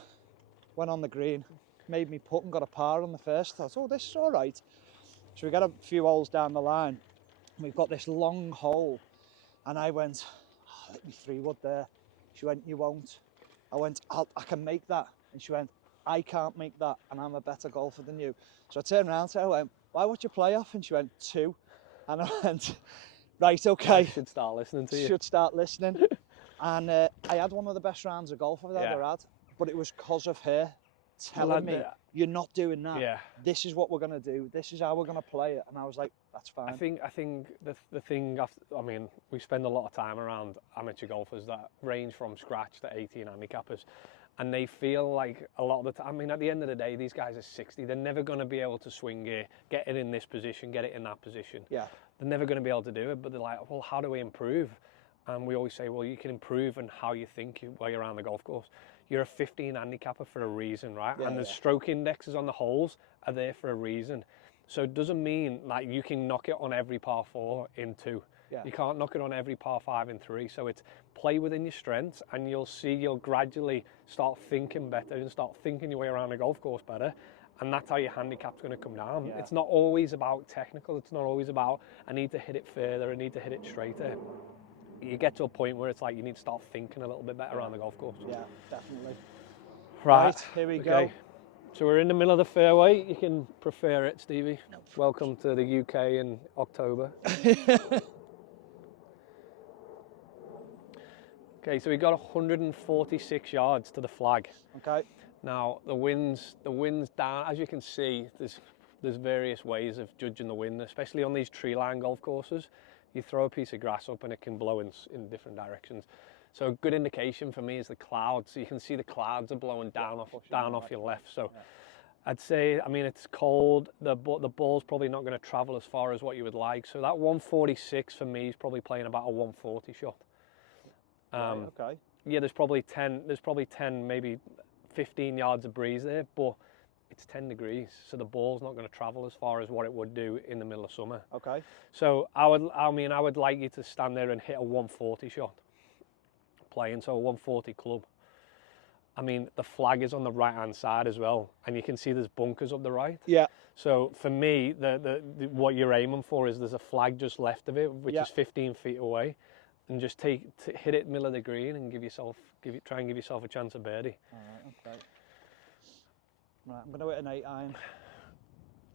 went on the green, made me putt and got a par on the first. I thought, oh, this is all right. So we got a few holes down the line. And we've got this long hole. And I went, oh, let me 3-wood there. She went, you won't. I went, I can make that. And she went, I can't make that, and I'm a better golfer than you. So I turned around to her, I went, why would you play off? And she went, 2. And I went, right, okay. I should start listening to you. Should start listening. And I had one of the best rounds of golf I've ever had, but it was because of her telling me, you're not doing that. Yeah. This is what we're going to do. This is how we're going to play it. And I was like, that's fine. I think the thing, I mean, we spend a lot of time around amateur golfers that range from scratch to 18 handicappers. And they feel like a lot of the time, I mean, at the end of the day, these guys are 60. They're never going to be able to swing it, get it in this position, get it in that position. Yeah. They're never going to be able to do it. But they're like, well, how do we improve? And we always say, well, you can improve in how you think while you're around the golf course. You're a 15 handicapper for a reason, right? Yeah, and the stroke indexes on the holes are there for a reason. So it doesn't mean like you can knock it on every par 4 in 2. Yeah. You can't knock it on every par 5 in 3. So it's play within your strengths, and you'll see you'll gradually start thinking better and start thinking your way around the golf course better. And that's how your handicap's going to come down. Yeah. It's not always about technical. It's not always about, I need to hit it further, I need to hit it straighter. You get to a point where it's like you need to start thinking a little bit better around the golf course. Yeah, definitely. Right, here we go. So we're in the middle of the fairway. You can prefer it, Stevie. No, welcome to the UK in October. Okay, so we got 146 yards to the flag. Okay. Now the wind's down. As you can see, there's various ways of judging the wind, especially on these tree line golf courses. You throw a piece of grass up and it can blow in different directions. So a good indication for me is the clouds. So you can see the clouds are blowing down off your left. So I'd say, I mean, it's cold. The ball's probably not going to travel as far as what you would like. So that 146 for me is probably playing about a 140 shot. Okay. Yeah, there's probably 10, maybe 15 yards of breeze there, but it's 10 degrees, so the ball's not going to travel as far as what it would do in the middle of summer. Okay. So I would like you to stand there and hit a 140 shot, playing, so a 140 club. I mean, the flag is on the right-hand side as well, and you can see there's bunkers up the right. Yeah. So for me, what you're aiming for is there's a flag just left of it, which is 15 feet away, and just hit it middle of the green and try and give yourself a chance of birdie. All right. Okay. Right, I'm going to hit an 8 iron.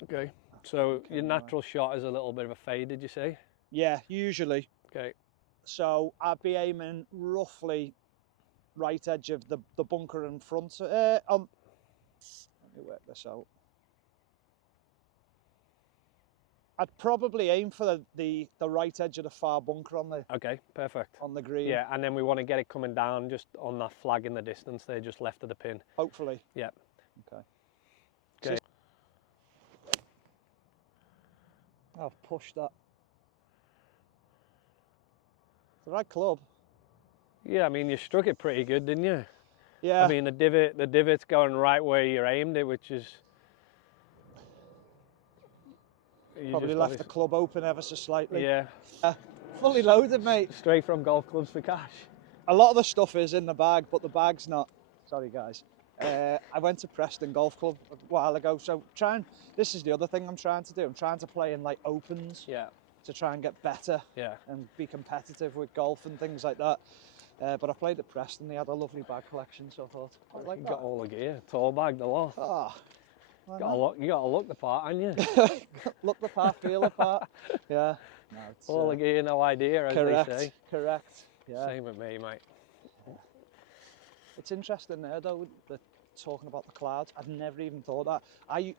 Okay, so your natural shot is a little bit of a fade, did you say? Yeah, usually. Okay. So I'd be aiming roughly right edge of the bunker in front. Let me work this out. I'd probably aim for the right edge of the far bunker on the. Okay, perfect. On the green. Yeah, and then we want to get it coming down just on that flag in the distance there, just left of the pin. Hopefully. Yeah. Okay. Okay. I've pushed that. It's the right club. Yeah, I mean, you struck it pretty good, didn't you? Yeah. I mean, the divot's going right where you aimed it, which is... Probably left the club open ever so slightly. Yeah. Fully loaded, mate. Straight from Golf Clubs for Cash. A lot of the stuff is in the bag, but the bag's not. Sorry, guys. I went to Preston Golf Club a while ago, so this is the other thing I'm trying to do. I'm trying to play in like opens. Yeah. To try and get better. Yeah. And be competitive with golf and things like that. But I played at Preston. They had a lovely bag collection, so I thought I'd like that. Got all the gear, tall bag, the lot. Oh. You got to look the part, haven't you? Look the part, feel the part. Yeah. No, it's, all the gear, no idea, as correct, they say. Correct. Yeah. Same with me, mate. It's interesting there, though, talking about the clouds. I'd never even thought that.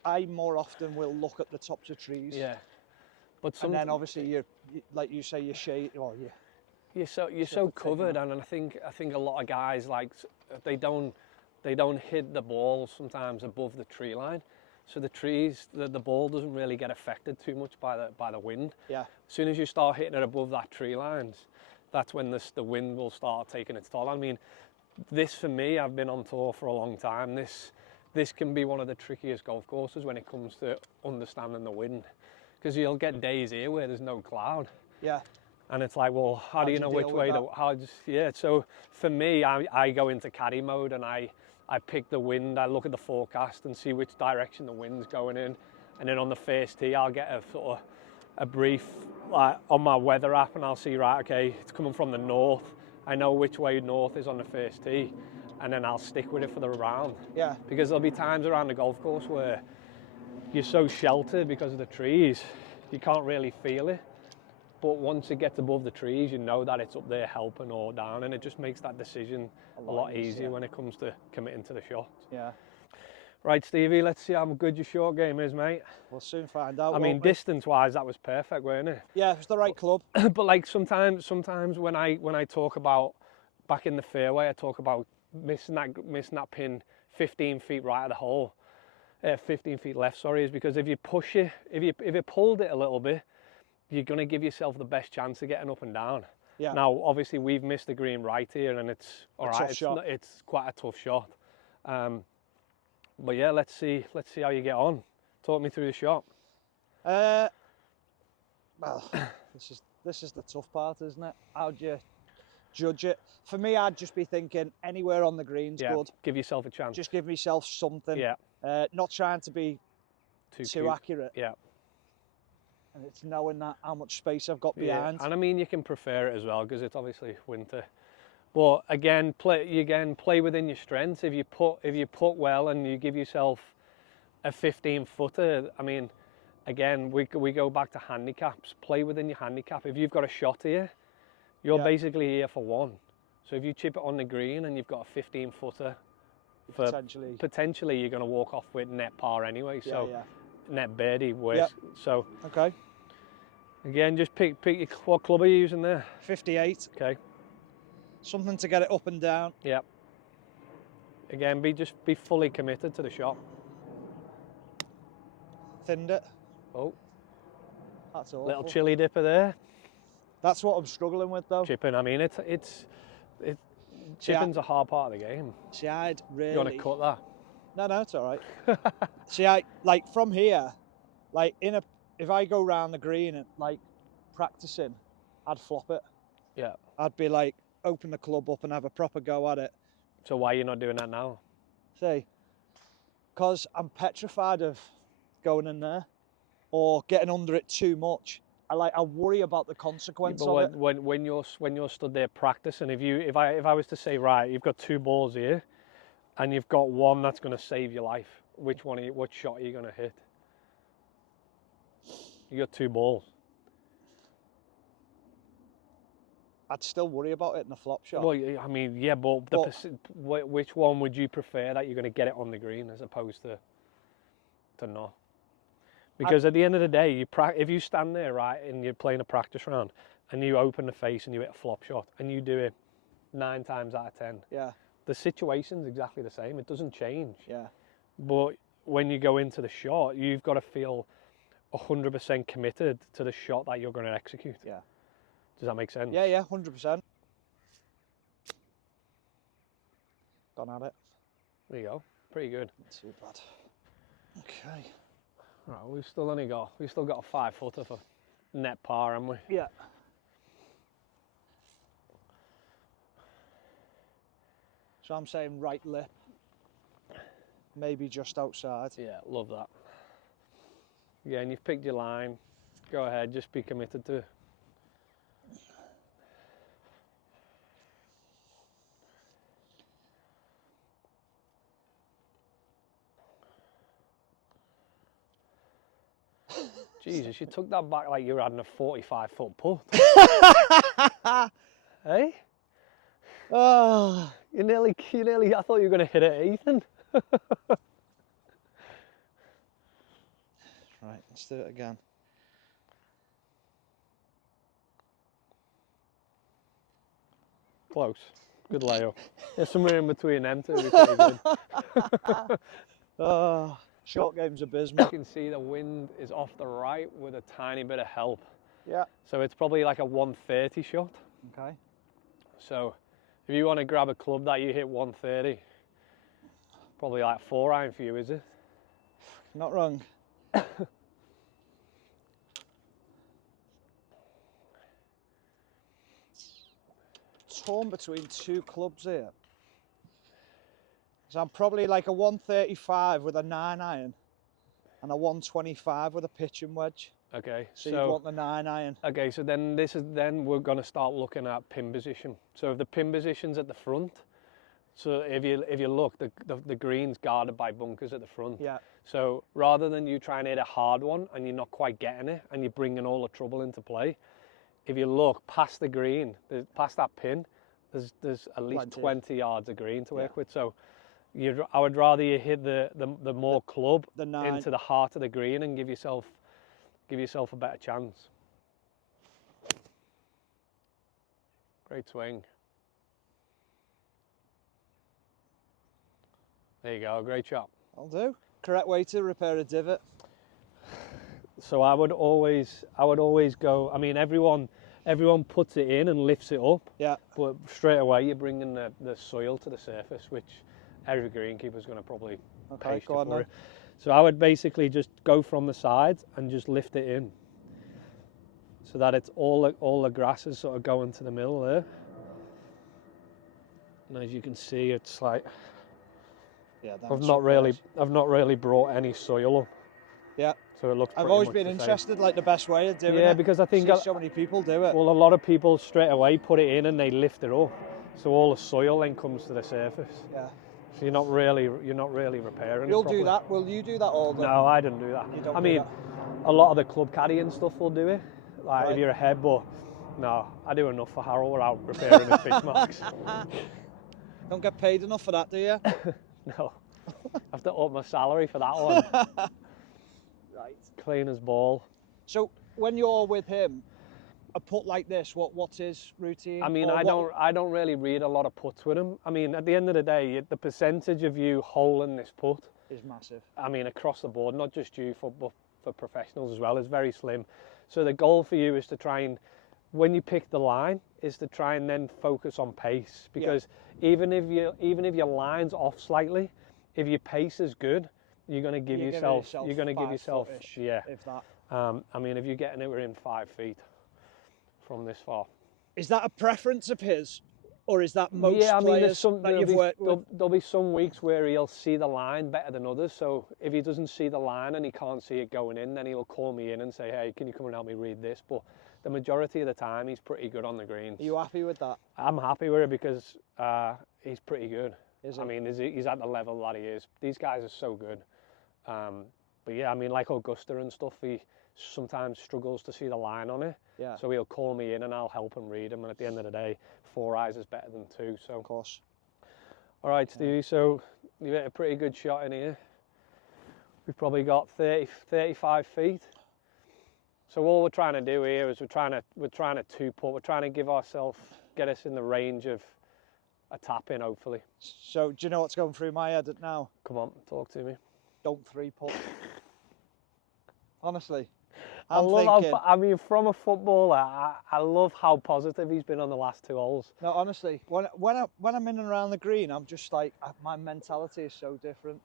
I more often will look at the tops of trees. Yeah. But and then obviously you like you say, you're shade, or you're so covered, and I think a lot of guys, like, they don't hit the ball sometimes above the tree line, so the trees, the ball doesn't really get affected too much by the wind. Yeah. As soon as you start hitting it above that tree lines, that's when the wind will start taking its toll. I mean, this for me, I've been on tour for a long time. This can be one of the trickiest golf courses when it comes to understanding the wind, because you'll get days here where there's no cloud. Yeah. And it's like, well, how do you know which way to, so for me, I go into caddy mode, and I pick the wind, I look at the forecast and see which direction the wind's going in. And then on the first tee, I'll get a sort of a brief, like, on my weather app, and I'll see, right, okay, it's coming from the north. I know which way north is on the first tee, and then I'll stick with it for the round. Yeah. Because there'll be times around the golf course where you're so sheltered because of the trees, you can't really feel it. But once it gets above the trees, you know that it's up there helping or down, and it just makes that decision a lot easier when it comes to committing to the shot. Yeah. Right, Stevie, let's see how good your short game is, mate. We'll soon find out. I mean, distance-wise, that was perfect, weren't it? Yeah, it was the right club. But like sometimes when I talk about back in the fairway, I talk about missing that pin 15 feet right of the hole, 15 feet left. Sorry, is because if you push it, if you pulled it a little bit, you're going to give yourself the best chance of getting up and down. Yeah. Now, obviously, we've missed the green right here, and it's all right. It's quite a tough shot. But yeah, let's see how you get on. Talk me through the shot. Well, this is the tough part, isn't it? How'd you judge it? For me, I'd just be thinking anywhere on the green's good. Give yourself a chance. Just give myself something. Yeah. Not trying to be too accurate. Yeah. And it's knowing that how much space I've got behind. And I mean, you can prefer it as well because it's obviously winter. But again, play within your strengths. If you put well and you give yourself a 15-footer, I mean, again, we go back to handicaps. Play within your handicap. If you've got a shot here, you're basically here for one. So if you chip it on the green and you've got a 15-footer, potentially you're going to walk off with net par anyway. So net birdie worse. Yep. So okay. Again, just pick what club are you using there? 58. Okay. Something to get it up and down. Yep. Again, be fully committed to the shot. Thinned it. Oh. That's awful. Little chili dipper there. That's what I'm struggling with though. Chipping, I mean, chipping's a hard part of the game. See, I'd really... You want to cut that? No, it's all right. See, like from here, like if I go round the green and like practicing, I'd flop it. Yeah. I'd be like, open the club up and have a proper go at it. So why are you not doing that now? See, because I'm petrified of going in there or getting under it too much. I worry about the consequence of it. When you're stood there practicing, if I was to say, right, you've got two balls here, and you've got one that's going to save your life, what shot are you going to hit? You got two balls. I'd still worry about it in a flop shot. Well, I mean, yeah, but which one would you prefer that you're going to get it on the green as opposed to not? Because at the end of the day, if you stand there, right, and you're playing a practice round, and you open the face and you hit a flop shot, and you do it 9 times out of 10, yeah, the situation's exactly the same. It doesn't change. Yeah. But when you go into the shot, you've got to feel 100% committed to the shot that you're going to execute. Yeah. Does that make sense? Yeah, 100%. Gone at it. There you go. Pretty good. Not too bad. Okay. Right, we've still got a 5-footer for net par, haven't we? Yeah. So I'm saying right lip, maybe just outside. Yeah, love that. Again, you've picked your line. Go ahead, just be committed to it. Jesus, you took that back like you were having a 45-foot putt. Hey? Oh, You nearly, I thought you were going to hit it, Ethan. right, let's do it again. Close. Good layup. There's somewhere in between them two. Be pretty good. Oh, short game's abysmal. You can see the wind is off the right with a tiny bit of help. Yeah. So it's probably like a 130 shot. Okay. So if you want to grab a club that you hit 130, probably like 4-iron for you, is it? Not wrong. Torn between two clubs here. So I'm probably like a 135 with a 9-iron and a 125 with a pitching wedge. Okay. So you want the 9-iron. Okay, so then we're going to start looking at pin position. So if the pin position's at the front, so if you look, the green's guarded by bunkers at the front. Yeah. So rather than you trying to hit a hard one and you're not quite getting it and you're bringing all the trouble into play, if you look past the green, past that pin, there's at least 20 yards of green to work with. So I would rather you hit the more club the 9. into the heart of the green and give yourself a better chance. Great swing. There you go, great shot. I'll do. Correct way to repair a divot. So I would always go. I mean, everyone puts it in and lifts it up. Yeah. But straight away you're bringing the soil to the surface, which every greenkeeper's going to probably paste you for it. So I would basically just go from the sides and just lift it in, so that it's all the grass is sort of going to the middle there. And as you can see, it's like I've not really brought any soil up. Yeah. So it looks. I've always been interested, like the best way of doing it. Yeah, because I think so many people do it. Well, a lot of people straight away put it in and they lift it up, so all the soil then comes to the surface. Yeah. So you're not really repairing. You'll do that. Will you do that all the? No, I don't do that. You don't. I mean, a lot of the club caddy and stuff will do it, like if you're ahead, but no, I do enough for Harold without repairing his pitch marks. Don't get paid enough for that, do you? No, I have to up my salary for that one. Right. Clean as ball. So when you're with him, a putt like this, what's his routine? I mean, I don't really read a lot of putts with him. I mean, at the end of the day, the percentage of you holing this putt is massive. I mean, across the board, not just you, but for professionals as well, is very slim. So the goal for you is to try and, when you pick the line, is to try and then focus on pace, because even if your line's off slightly, if your pace is good, you're going to give yourself yeah. If that. I mean, if you're getting it within 5 feet from this far. Is that a preference of his, or is that most I mean, players that you've worked with? There'll be some weeks where he'll see the line better than others. So if he doesn't see the line and he can't see it going in, then he'll call me in and say, hey, can you come and help me read this? But the majority of the time, he's pretty good on the greens. Are you happy with that? I'm happy with it because he's pretty good. Is he? I mean, he's at the level that he is. These guys are so good. But yeah, I mean, like Augusta and stuff, he sometimes struggles to see the line on it. Yeah. So he'll call me in and I'll help him read him. And at the end of the day, 4 eyes is better than 2. So. Of course. All right, Stevie, so you've hit a pretty good shot in here. We've probably got 35 feet. So all we're trying to do here is we're trying to two-putt. We're trying to get us in the range of a tap in, hopefully. So do you know what's going through my head now? Come on, talk to me. Don't 3-putt. Honestly. I mean, from a footballer, I love how positive he's been on the last 2 holes. No, honestly, when I'm in and around the green, I'm just like, my mentality is so different.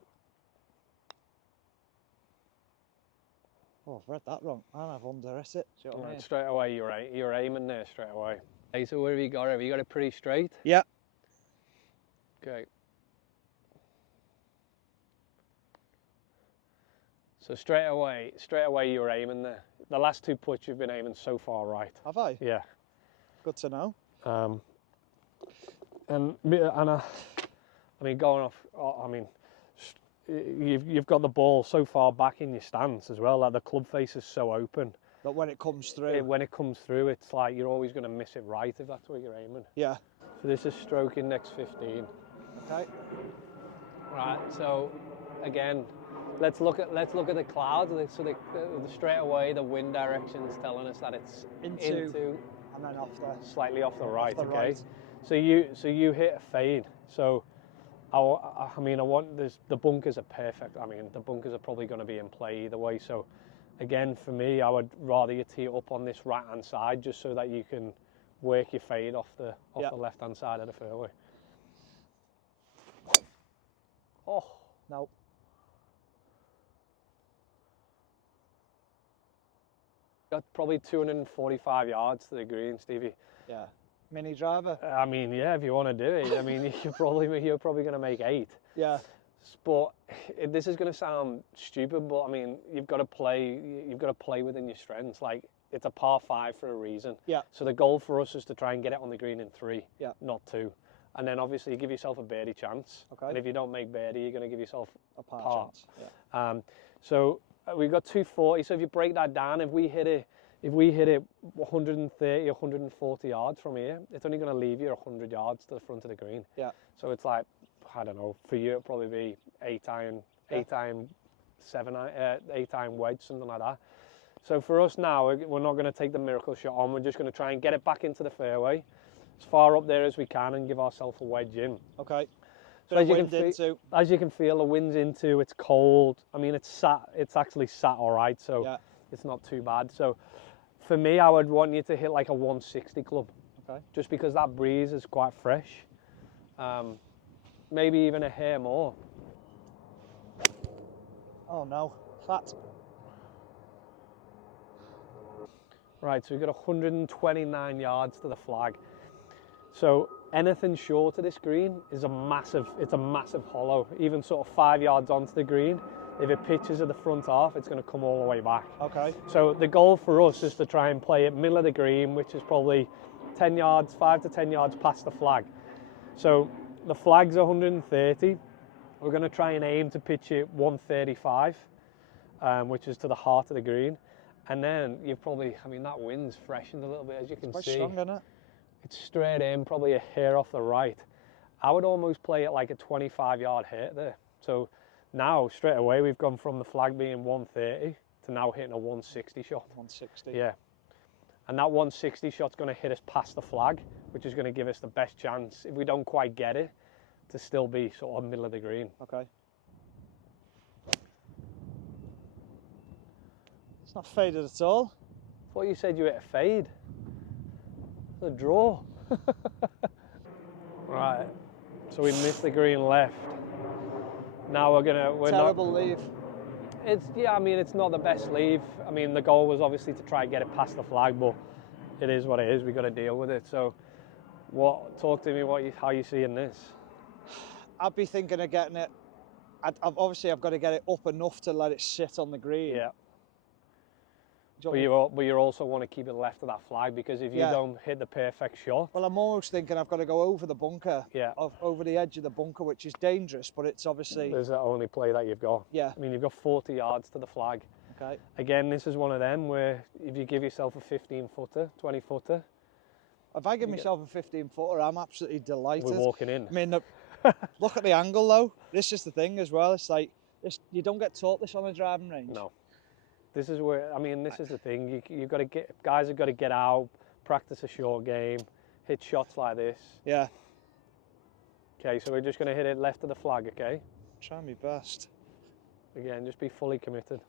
Oh, I've read that wrong. And I've underestimated it. Do you know what I mean? Straight away, you're aiming there straight away. Hey, so where have you got it? Have you got it pretty straight? Yeah. Okay. So straight away you're aiming there. The last 2 putts you've been aiming so far right. Have I? Yeah. Good to know. And I mean, going off, I mean, you've got the ball so far back in your stance as well, like the club face is so open. But when it comes through, it's like you're always going to miss it right if that's where you're aiming. Yeah. So this is stroke index 15. Okay. Right. So again, let's look at the clouds. So the straight away the wind direction is telling us that it's into and then off slightly off the right. Okay. Right. So you hit a fade. So I mean, the bunkers are perfect. I mean, the bunkers are probably going to be in play either way. So again, for me, I would rather you tee it up on this right hand side just so that you can work your fade off the left hand side of the fairway. Oh no. Got probably 245 yards to the green, Stevie. Yeah. Mini driver. I mean, yeah, if you want to do it, I mean, you're probably going to make 8. Yeah. But this is going to sound stupid, but I mean, you've got to play within your strengths. Like, it's a par 5 for a reason. Yeah. So the goal for us is to try and get it on the green in 3, not 2. And then obviously you give yourself a birdie chance. Okay. And if you don't make birdie, you're going to give yourself a par chance. Yeah. So we've got 240. So if you break that down, if we hit it 130 or 140 yards from here, it's only going to leave you 100 yards to the front of the green. Yeah. So it's like, I don't know, for you it'll probably be 8-iron, 8-iron, 8-iron wedge, something like that. So for us now, we're not going to take the miracle shot on. We're just going to try and get it back into the fairway as far up there as we can and give ourselves a wedge in. Okay. So as you can feel, the wind's into, it's cold. I mean, it's actually sat all right, so it's not too bad. So for me, I would want you to hit like a 160 club. Okay. Just because that breeze is quite fresh. Maybe even a hair more. Oh no, fat. Right, so we've got 129 yards to the flag. So anything short of this green is it's a massive hollow. Even sort of 5 yards onto the green, if it pitches at the front half, it's going to come all the way back. Okay. So the goal for us is to try and play it middle of the green, which is probably 10 yards, 5 to 10 yards past the flag. So the flag's 130. We're going to try and aim to pitch it 135, which is to the heart of the green. And then you've probably, I mean, that wind's freshened a little bit, as you can see. It's quite strong, isn't it? It's straight in, probably a hair off the right. I would almost play it like a 25-yard hit there. So now, straight away, we've gone from the flag being 130 to now hitting a 160 shot. 160. Yeah. And that 160 shot's going to hit us past the flag, which is going to give us the best chance, if we don't quite get it, to still be sort of middle of the green. Okay. It's not faded at all. I thought you said you hit a fade. It's a draw. Right. So we missed the green left. Now we're terrible leave. I mean, it's not the best leave. I mean, the goal was obviously to try and get it past the flag, but it is what it is. We've got to deal with it. So, talk to me how you seeing this? I'd be thinking of getting it. I've got to get it up enough to let it sit on the green. Yeah. But you also want to keep it left of that flag, because if you don't hit the perfect shot. Well, I'm almost thinking I've got to go over the bunker. Yeah. Over the edge of the bunker, which is dangerous, but it's obviously. There's the only play that you've got. Yeah. I mean, you've got 40 yards to the flag. Okay. Again, this is one of them where if you give yourself a 15-footer, 20-footer. If I give myself a 15-footer, I'm absolutely delighted. We're walking in. I mean, look at the angle though. This is the thing as well. It's like this. You don't get taught this on a driving range. No. This is where, I mean, this is the thing. You've got to guys have got to get out, practice a short game, hit shots like this. Yeah. Okay, so we're just going to hit it left of the flag, okay? Try my best. Again, just be fully committed.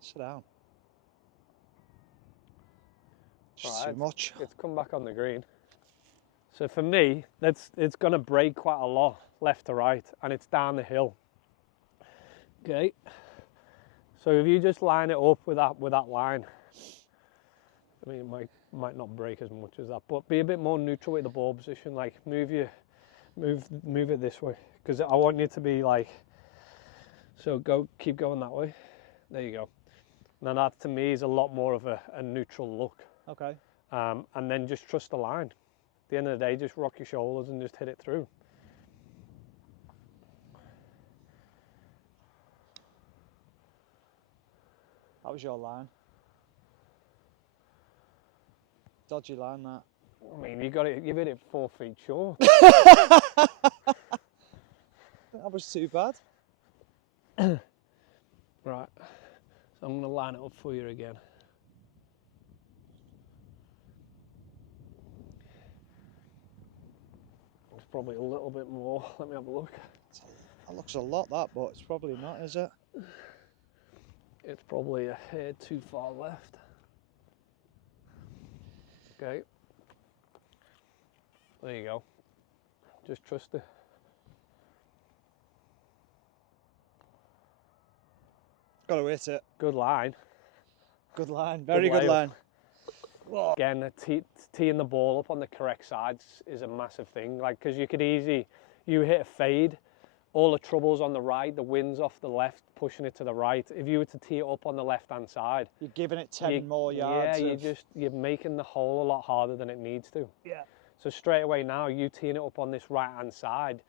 Sit down. Right, too much. It's come back on the green. So for me, it's going to break quite a lot left to right, and it's down the hill. Okay. So if you just line it up with that line, I mean, it might not break as much as that, but be a bit more neutral with the ball position. Like move it this way, because I want you to be like. So keep going that way. There you go. Now that to me is a lot more of a neutral look. Okay. And then just trust the line. At the end of the day, just rock your shoulders and just hit it through. That was your line. Dodgy line, that. I mean, you've hit it 4 feet short. That was too bad. Right, so I'm going to line it up for you again. It's probably a little bit more. Let me have a look. That looks a lot, that, but it's probably not, is it? It's probably a hair too far left. Okay. There you go. Just trust it. Got to hit it. Good line. Good line. Very good line. Again, teeing the ball up on the correct sides is a massive thing. Like, because you hit a fade, all the trouble's on the right, the wind's off the left, pushing it to the right. If you were to tee it up on the left-hand side, you're giving it 10 more yards. Yeah, you're making the hole a lot harder than it needs to. Yeah. So straight away now, you teeing it up on this right-hand side,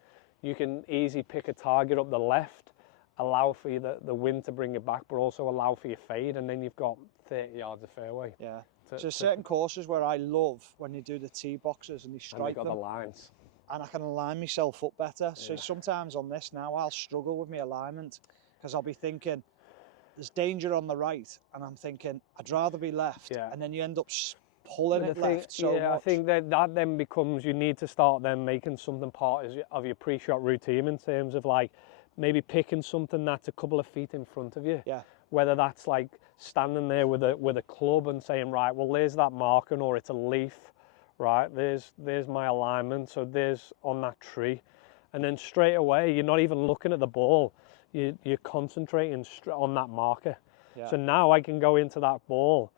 you can easily pick a target up the left allow for the wind to bring it back, but also allow for your fade, and then you've got 30 yards of fairway. Yeah. So certain courses where I love when you do the tee boxes and you strike and got them, the lines, and I can align myself up better. So sometimes on this now I'll struggle with my alignment because I'll be thinking there's danger on the right, and I'm thinking I'd rather be left, and then you end up pulling it left so much. I think that then becomes, you need to start then making something part of your pre-shot routine, in terms of like maybe picking something that's a couple of feet in front of you. Yeah. Whether that's like standing there with a club and saying, right, well, there's that marking, or it's a leaf, right? There's my alignment, so there's on that tree, and then straight away you're not even looking at the ball. You're concentrating on that marker. Yeah. So now I can go into that ball,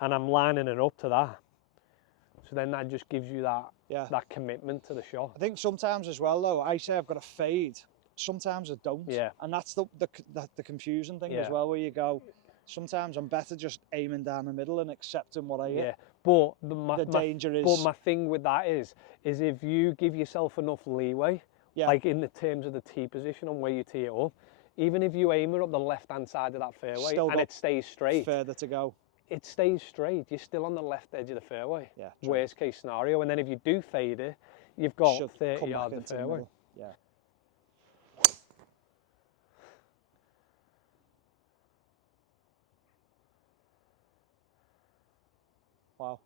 and I'm lining it up to that. So then that just gives you that commitment to the shot. I think sometimes as well, though, I say I've got a fade. Sometimes I don't. Yeah. And that's the confusing thing as well, where you go, sometimes I'm better just aiming down the middle and accepting what I hit. Yeah. But the danger is... But my thing with that is if you give yourself enough leeway, like in the terms of the tee position and where you tee it up, even if you aim it up the left-hand side of that fairway and it stays straight, further to go. It stays straight. You're still on the left edge of the fairway. Yeah. Worst case scenario. And then if you do fade it, you've got 30 yards of fairway. Yeah. Wow.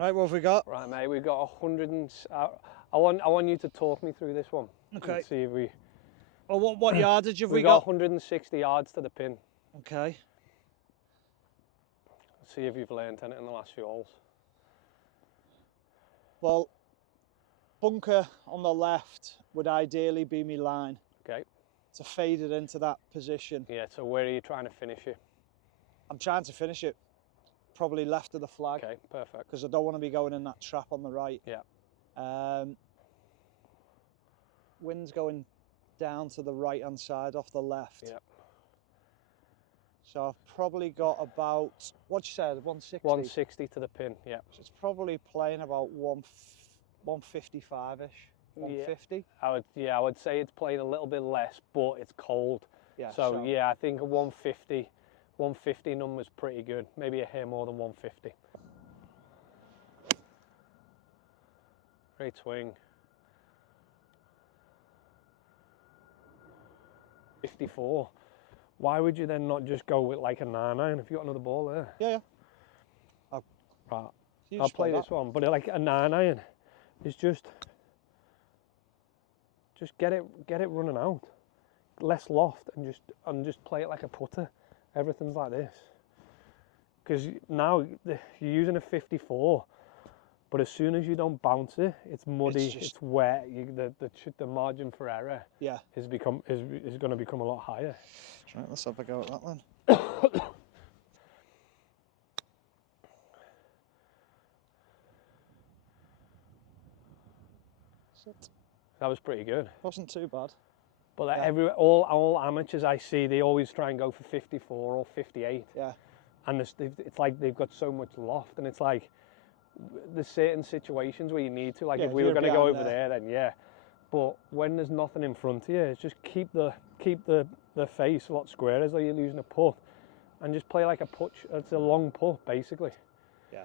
Right, what have we got? Right, mate, we've got 100 and... I want you to talk me through this one. Okay. Let's see if we... Well, what yardage have we got? We've got 160 yards to the pin. Okay. Let's see if you've learned anything in the last few holes. Well, bunker on the left would ideally be my line. Okay. To fade it into that position. Yeah, so where are you trying to finish it? I'm trying to finish it probably left of the flag. Okay, perfect. Because I don't want to be going in that trap on the right. Yeah. Wind's going down to the right hand side off the left. Yeah. So I've probably got about, what you said, 160? 160 to the pin, yeah. So it's probably playing about 155-ish, 150? I would say it's playing a little bit less, but it's cold. Yeah. So yeah, I think a 150 number's pretty good. Maybe a hair more than 150. Great swing. 54. Why would you then not just go with like a 9-iron if you got another ball there? Yeah. I'll play this one, but like a 9-iron is just get it running out, less loft, and just play it like a putter. Everything's like this. Because now you're using a 54, but as soon as you don't bounce it, it's muddy, it's wet. The margin for error is going to become a lot higher. Right, let's have a go at that one. That was pretty good. Wasn't too bad. But all amateurs I see, they always try and go for 54 or 58. Yeah. And it's like they've got so much loft, and it's like there's certain situations where you need to, like if we were going to go over there, then yeah. But when there's nothing in front of you, it's just keep the face a lot squarer as though you're using a putt, and just play like a putt. It's a long putt, basically. Yeah.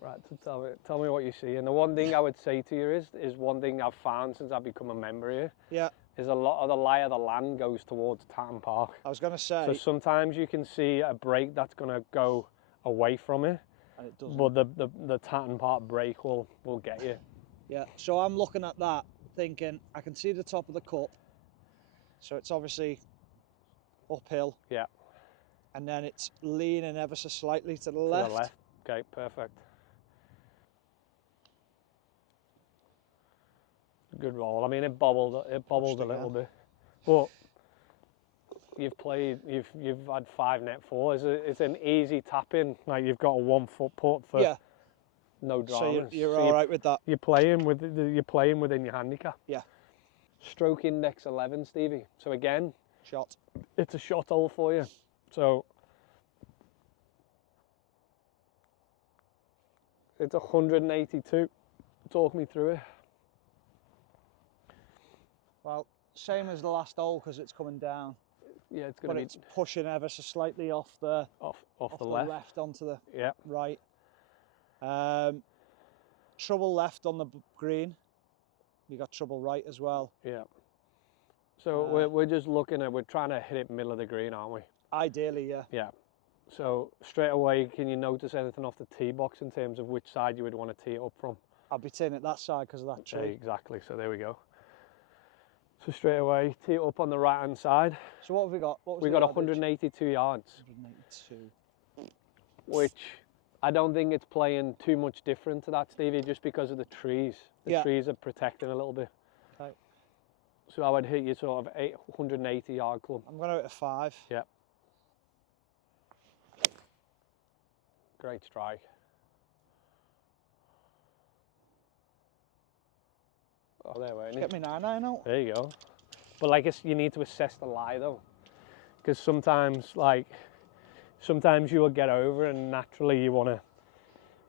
Right. So tell me what you see. And the one thing I would say to you is one thing I've found since I've become a member here. Yeah. Is a lot of the lie of the land goes towards Tatton Park. I was going to say. So sometimes you can see a break that's going to go away from it, and it doesn't. But the Tatton Park break will get you. Yeah. So I'm looking at that, thinking I can see the top of the cup. So it's obviously uphill. Yeah. And then it's leaning ever so slightly to the left. To the left. Okay, perfect. Good roll. I mean, it bobbled a little bit, but you've had 5 net 4. It's an easy tap in. Like you've got a 1 foot putt for no dramas. So you're all right with that. You're playing within your handicap. Yeah. Stroke index 11, Stevie. So again, shot. It's a shot hole for you. So it's 182. Talk me through it. Well, same as the last hole because it's coming down. Yeah, it's going to be. It's pushing ever so slightly off the off the left onto the yeah. right. Trouble left on the green. We got trouble right as well. Yeah. So we're just looking at, we're trying to hit it middle of the green, aren't we? Ideally, yeah. Yeah. So straight away, can you notice anything off the tee box in terms of which side you would want to tee it up from? I'll be teeing it that side because of that tree. Exactly. So there we go. So straight away, tee it up on the right hand side. So what have we got? We got 182 yards. 182. Which I don't think it's playing too much different to that, Stevie, just because of the trees. The trees are protecting a little bit. Okay. So I would hit you sort of 180 yard club. I'm going to hit a 5. Yeah. Great strike. Oh, there we go. Get me 9-9 out. There you go. But like, you need to assess the lie though, because sometimes you will get over, and naturally you want to.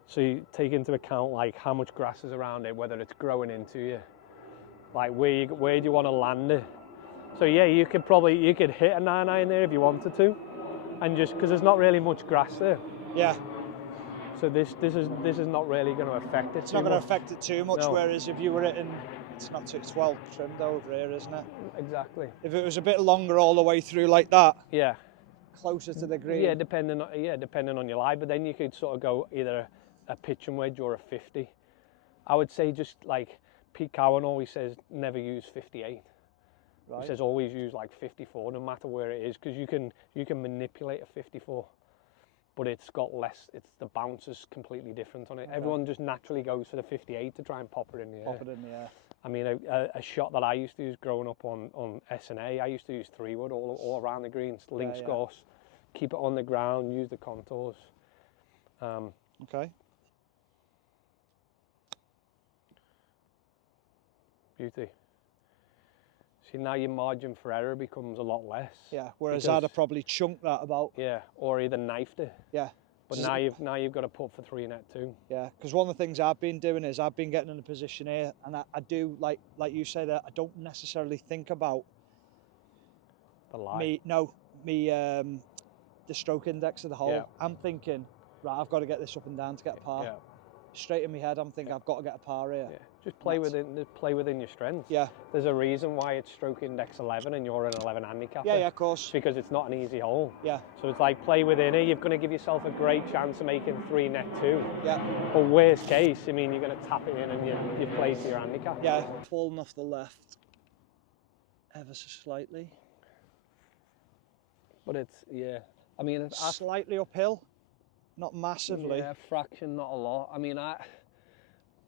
So you take into account like how much grass is around it, whether it's growing into you, like where do you want to land it. So yeah, you could hit a 9-9 there if you wanted to, and just because there's not really much grass there. Yeah. So this is not really going to affect it. It's not going to affect it too much. No. Whereas if you were hitting, it's well trimmed over here, isn't it? Exactly. If it was a bit longer all the way through like that. Yeah. Closer to the green. Yeah, depending on your lie, but then you could sort of go either a pitching wedge or a 50. I would say just like Pete Cowan always says, never use 58. Right. He says always use like 54, no matter where it is, because you can manipulate a 54, but it's got less. The bounce is completely different on it. Okay. Everyone just naturally goes for the 58 to try and pop it in the air. Pop it in the air. I mean, a shot that I used to use growing up on S&A, I used to use 3-wood all around the greens, links course, keep it on the ground, use the contours. Okay. Beauty. See, now your margin for error becomes a lot less. Yeah, whereas I'd have probably chunked that about. Yeah, or either knifed it. Yeah. But now you've got to put for 3 net too. Yeah, because one of the things I've been doing is I've been getting in a position here, and I do like you say that I don't necessarily think about the lie. The stroke index of the hole. Yeah. I'm thinking, right, I've got to get this up and down to get a par. Yeah. Straight in my head, I'm thinking I've got to get a par here. Yeah. Just play within your strengths. Yeah. There's a reason why it's stroke index 11 and you're an 11 handicap. Yeah, of course. It's because it's not an easy hole. Yeah. So it's like play within it. You're going to give yourself a great chance of making 3 net 2. Yeah. But worst case, I mean, you're going to tap it in and you've played to your handicap. Yeah. Falling off the left ever so slightly. But it's, yeah. I mean, it's slightly uphill, not massively. Yeah, fraction, not a lot. I mean, a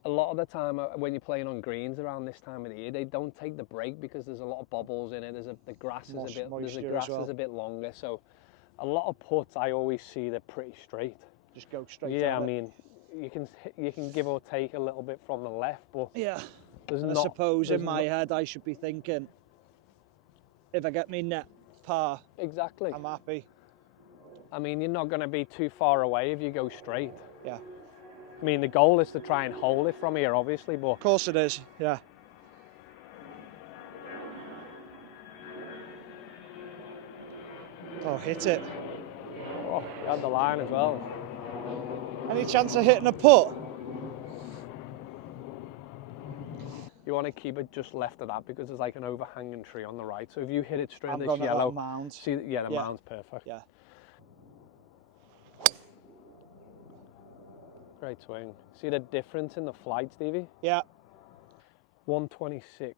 lot of the time when you're playing on greens around this time of the year, they don't take the break because there's a lot of bobbles in it. The grass is a bit longer, so a lot of putts I always see they're pretty straight. Just go straight. Yeah, I mean, you can give or take a little bit from the left, but yeah. I suppose in my head I should be thinking, if I get me net par, exactly, I'm happy. I mean, you're not going to be too far away if you go straight. Yeah. I mean, the goal is to try and hold it from here, obviously, but... Of course it is, yeah. Oh, hit it. Oh, you had the line as well. Any chance of hitting a putt? You want to keep it just left of that because there's like an overhanging tree on the right. So if you hit it straight I'm this going yellow... That mound. See, yeah, the mound's perfect. Yeah. Great swing. See the difference in the flight, Stevie? Yeah. 126.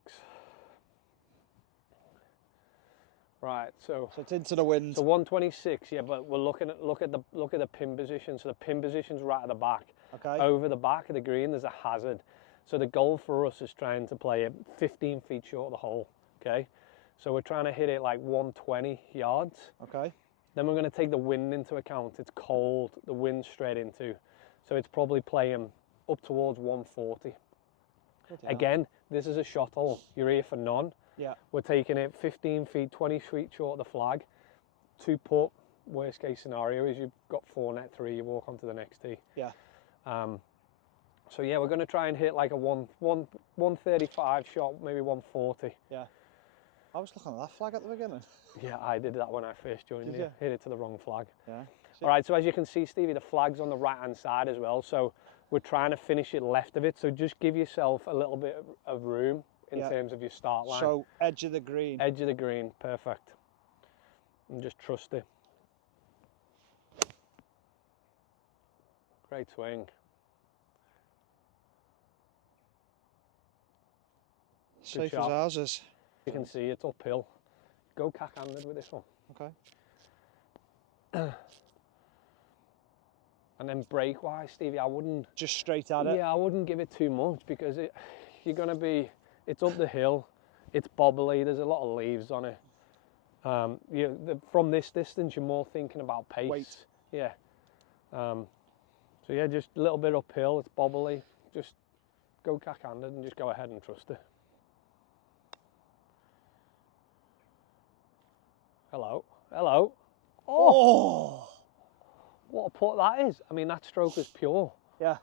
Right, so it's into the wind. So 126, yeah, but we're look at the pin position. So the pin position's right at the back. Okay. Over the back of the green, there's a hazard. So the goal for us is trying to play it 15 feet short of the hole. Okay. So we're trying to hit it like 120 yards. Okay. Then we're going to take the wind into account. It's cold. The wind's straight into. So it's probably playing up towards 140. Again, this is a shot hole. You're here for none. Yeah. We're taking it 15 feet, 20 feet short of the flag. 2 putt. Worst case scenario is you've got 4 net 3. You walk onto the next tee. Yeah. So yeah, we're going to try and hit like a 135 shot, maybe 140. Yeah. I was looking at that flag at the beginning. Yeah, I did that when I first joined. Did you? you? Hit it to the wrong flag. Yeah. All right, so as you can see, Stevie, the flag's on the right-hand side as well. So we're trying to finish it left of it. So just give yourself a little bit of room in terms of your start line. So edge of the green. Edge of the green, perfect. And just trust it. Great swing. Safe as ours is. You can see it's uphill. Go cack-handed with this one. Okay. And then break-wise, Stevie, I wouldn't... Just straight at it? Yeah, I wouldn't give it too much because you're going to be... It's up the hill, it's bobbly, there's a lot of leaves on it. From this distance, you're more thinking about pace. Weight. Yeah. So yeah, just a little bit uphill, it's bobbly. Just go cack-handed and just go ahead and trust it. Hello, hello. Oh! What a putt that is. I mean, that stroke is pure. Yeah.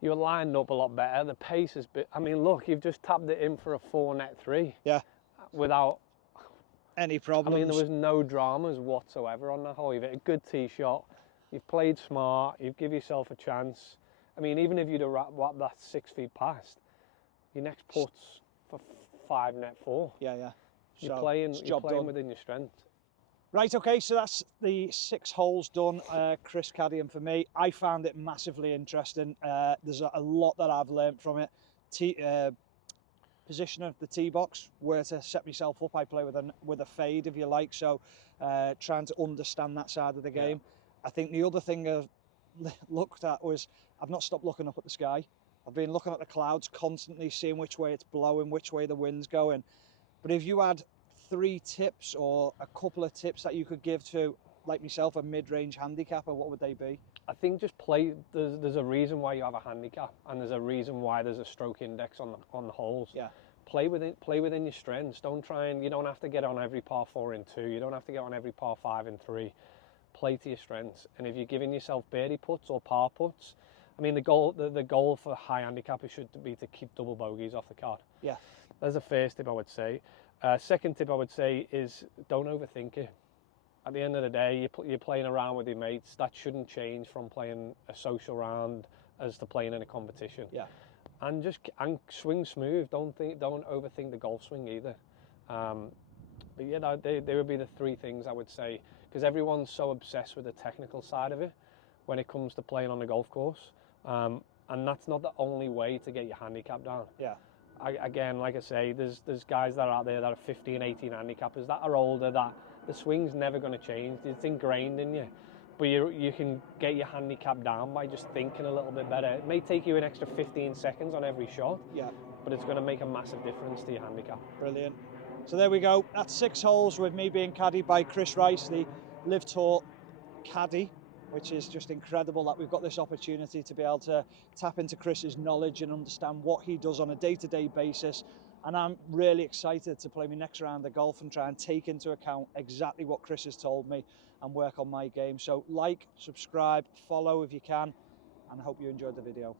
You're lined up a lot better. The pace is I mean, look, you've just tapped it in for a 4-net 3. Yeah. Without any problems. I mean, there was no dramas whatsoever on that hole. You've hit a good tee shot. You've played smart. You've given yourself a chance. I mean, even if you'd have whacked that 6 feet past, your next putt's for 5-net 4. Yeah, yeah. You're playing within your strength. Right, okay, so that's the 6 holes done, Chris caddying for me. I found it massively interesting. There's a lot that I've learned from it. Position of the tee box, where to set myself up. I play with a fade, if you like, so trying to understand that side of the game. Yeah. I think the other thing I looked at was I've not stopped looking up at the sky. I've been looking at the clouds constantly, seeing which way it's blowing, which way the wind's going. But if you had 3 tips or a couple of tips that you could give to, like myself, a mid-range handicapper, what would they be? I think just play. There's a reason why you have a handicap, and there's a reason why there's a stroke index on the holes. Yeah. Play within your strengths. Don't try and, you don't have to get on every par 4 in 2. You don't have to get on every par 5 in 3. Play to your strengths. And if you're giving yourself birdie putts or par putts, I mean, the goal for high handicappers should be to keep double bogeys off the card. Yeah. That's the first tip I would say. Second tip I would say is don't overthink it. At the end of the day, you're playing around with your mates. That shouldn't change from playing a social round as to playing in a competition. Yeah. And swing smooth. Don't overthink the golf swing either. But yeah, they would be the 3 things I would say, because everyone's so obsessed with the technical side of it when it comes to playing on the golf course. And that's not the only way to get your handicap down. Yeah. Again, like I say, there's guys that are out there that are 15, 18 handicappers that are older, that the swing's never going to change. It's ingrained in you. But you can get your handicap down by just thinking a little bit better. It may take you an extra 15 seconds on every shot, but it's going to make a massive difference to your handicap. Brilliant. So there we go. That's 6 holes with me being caddied by Chris Rice, the LIV Tour caddy, which is just incredible that we've got this opportunity to be able to tap into Chris's knowledge and understand what he does on a day-to-day basis. And I'm really excited to play my next round of golf and try and take into account exactly what Chris has told me and work on my game. So like, subscribe, follow if you can, and I hope you enjoyed the video.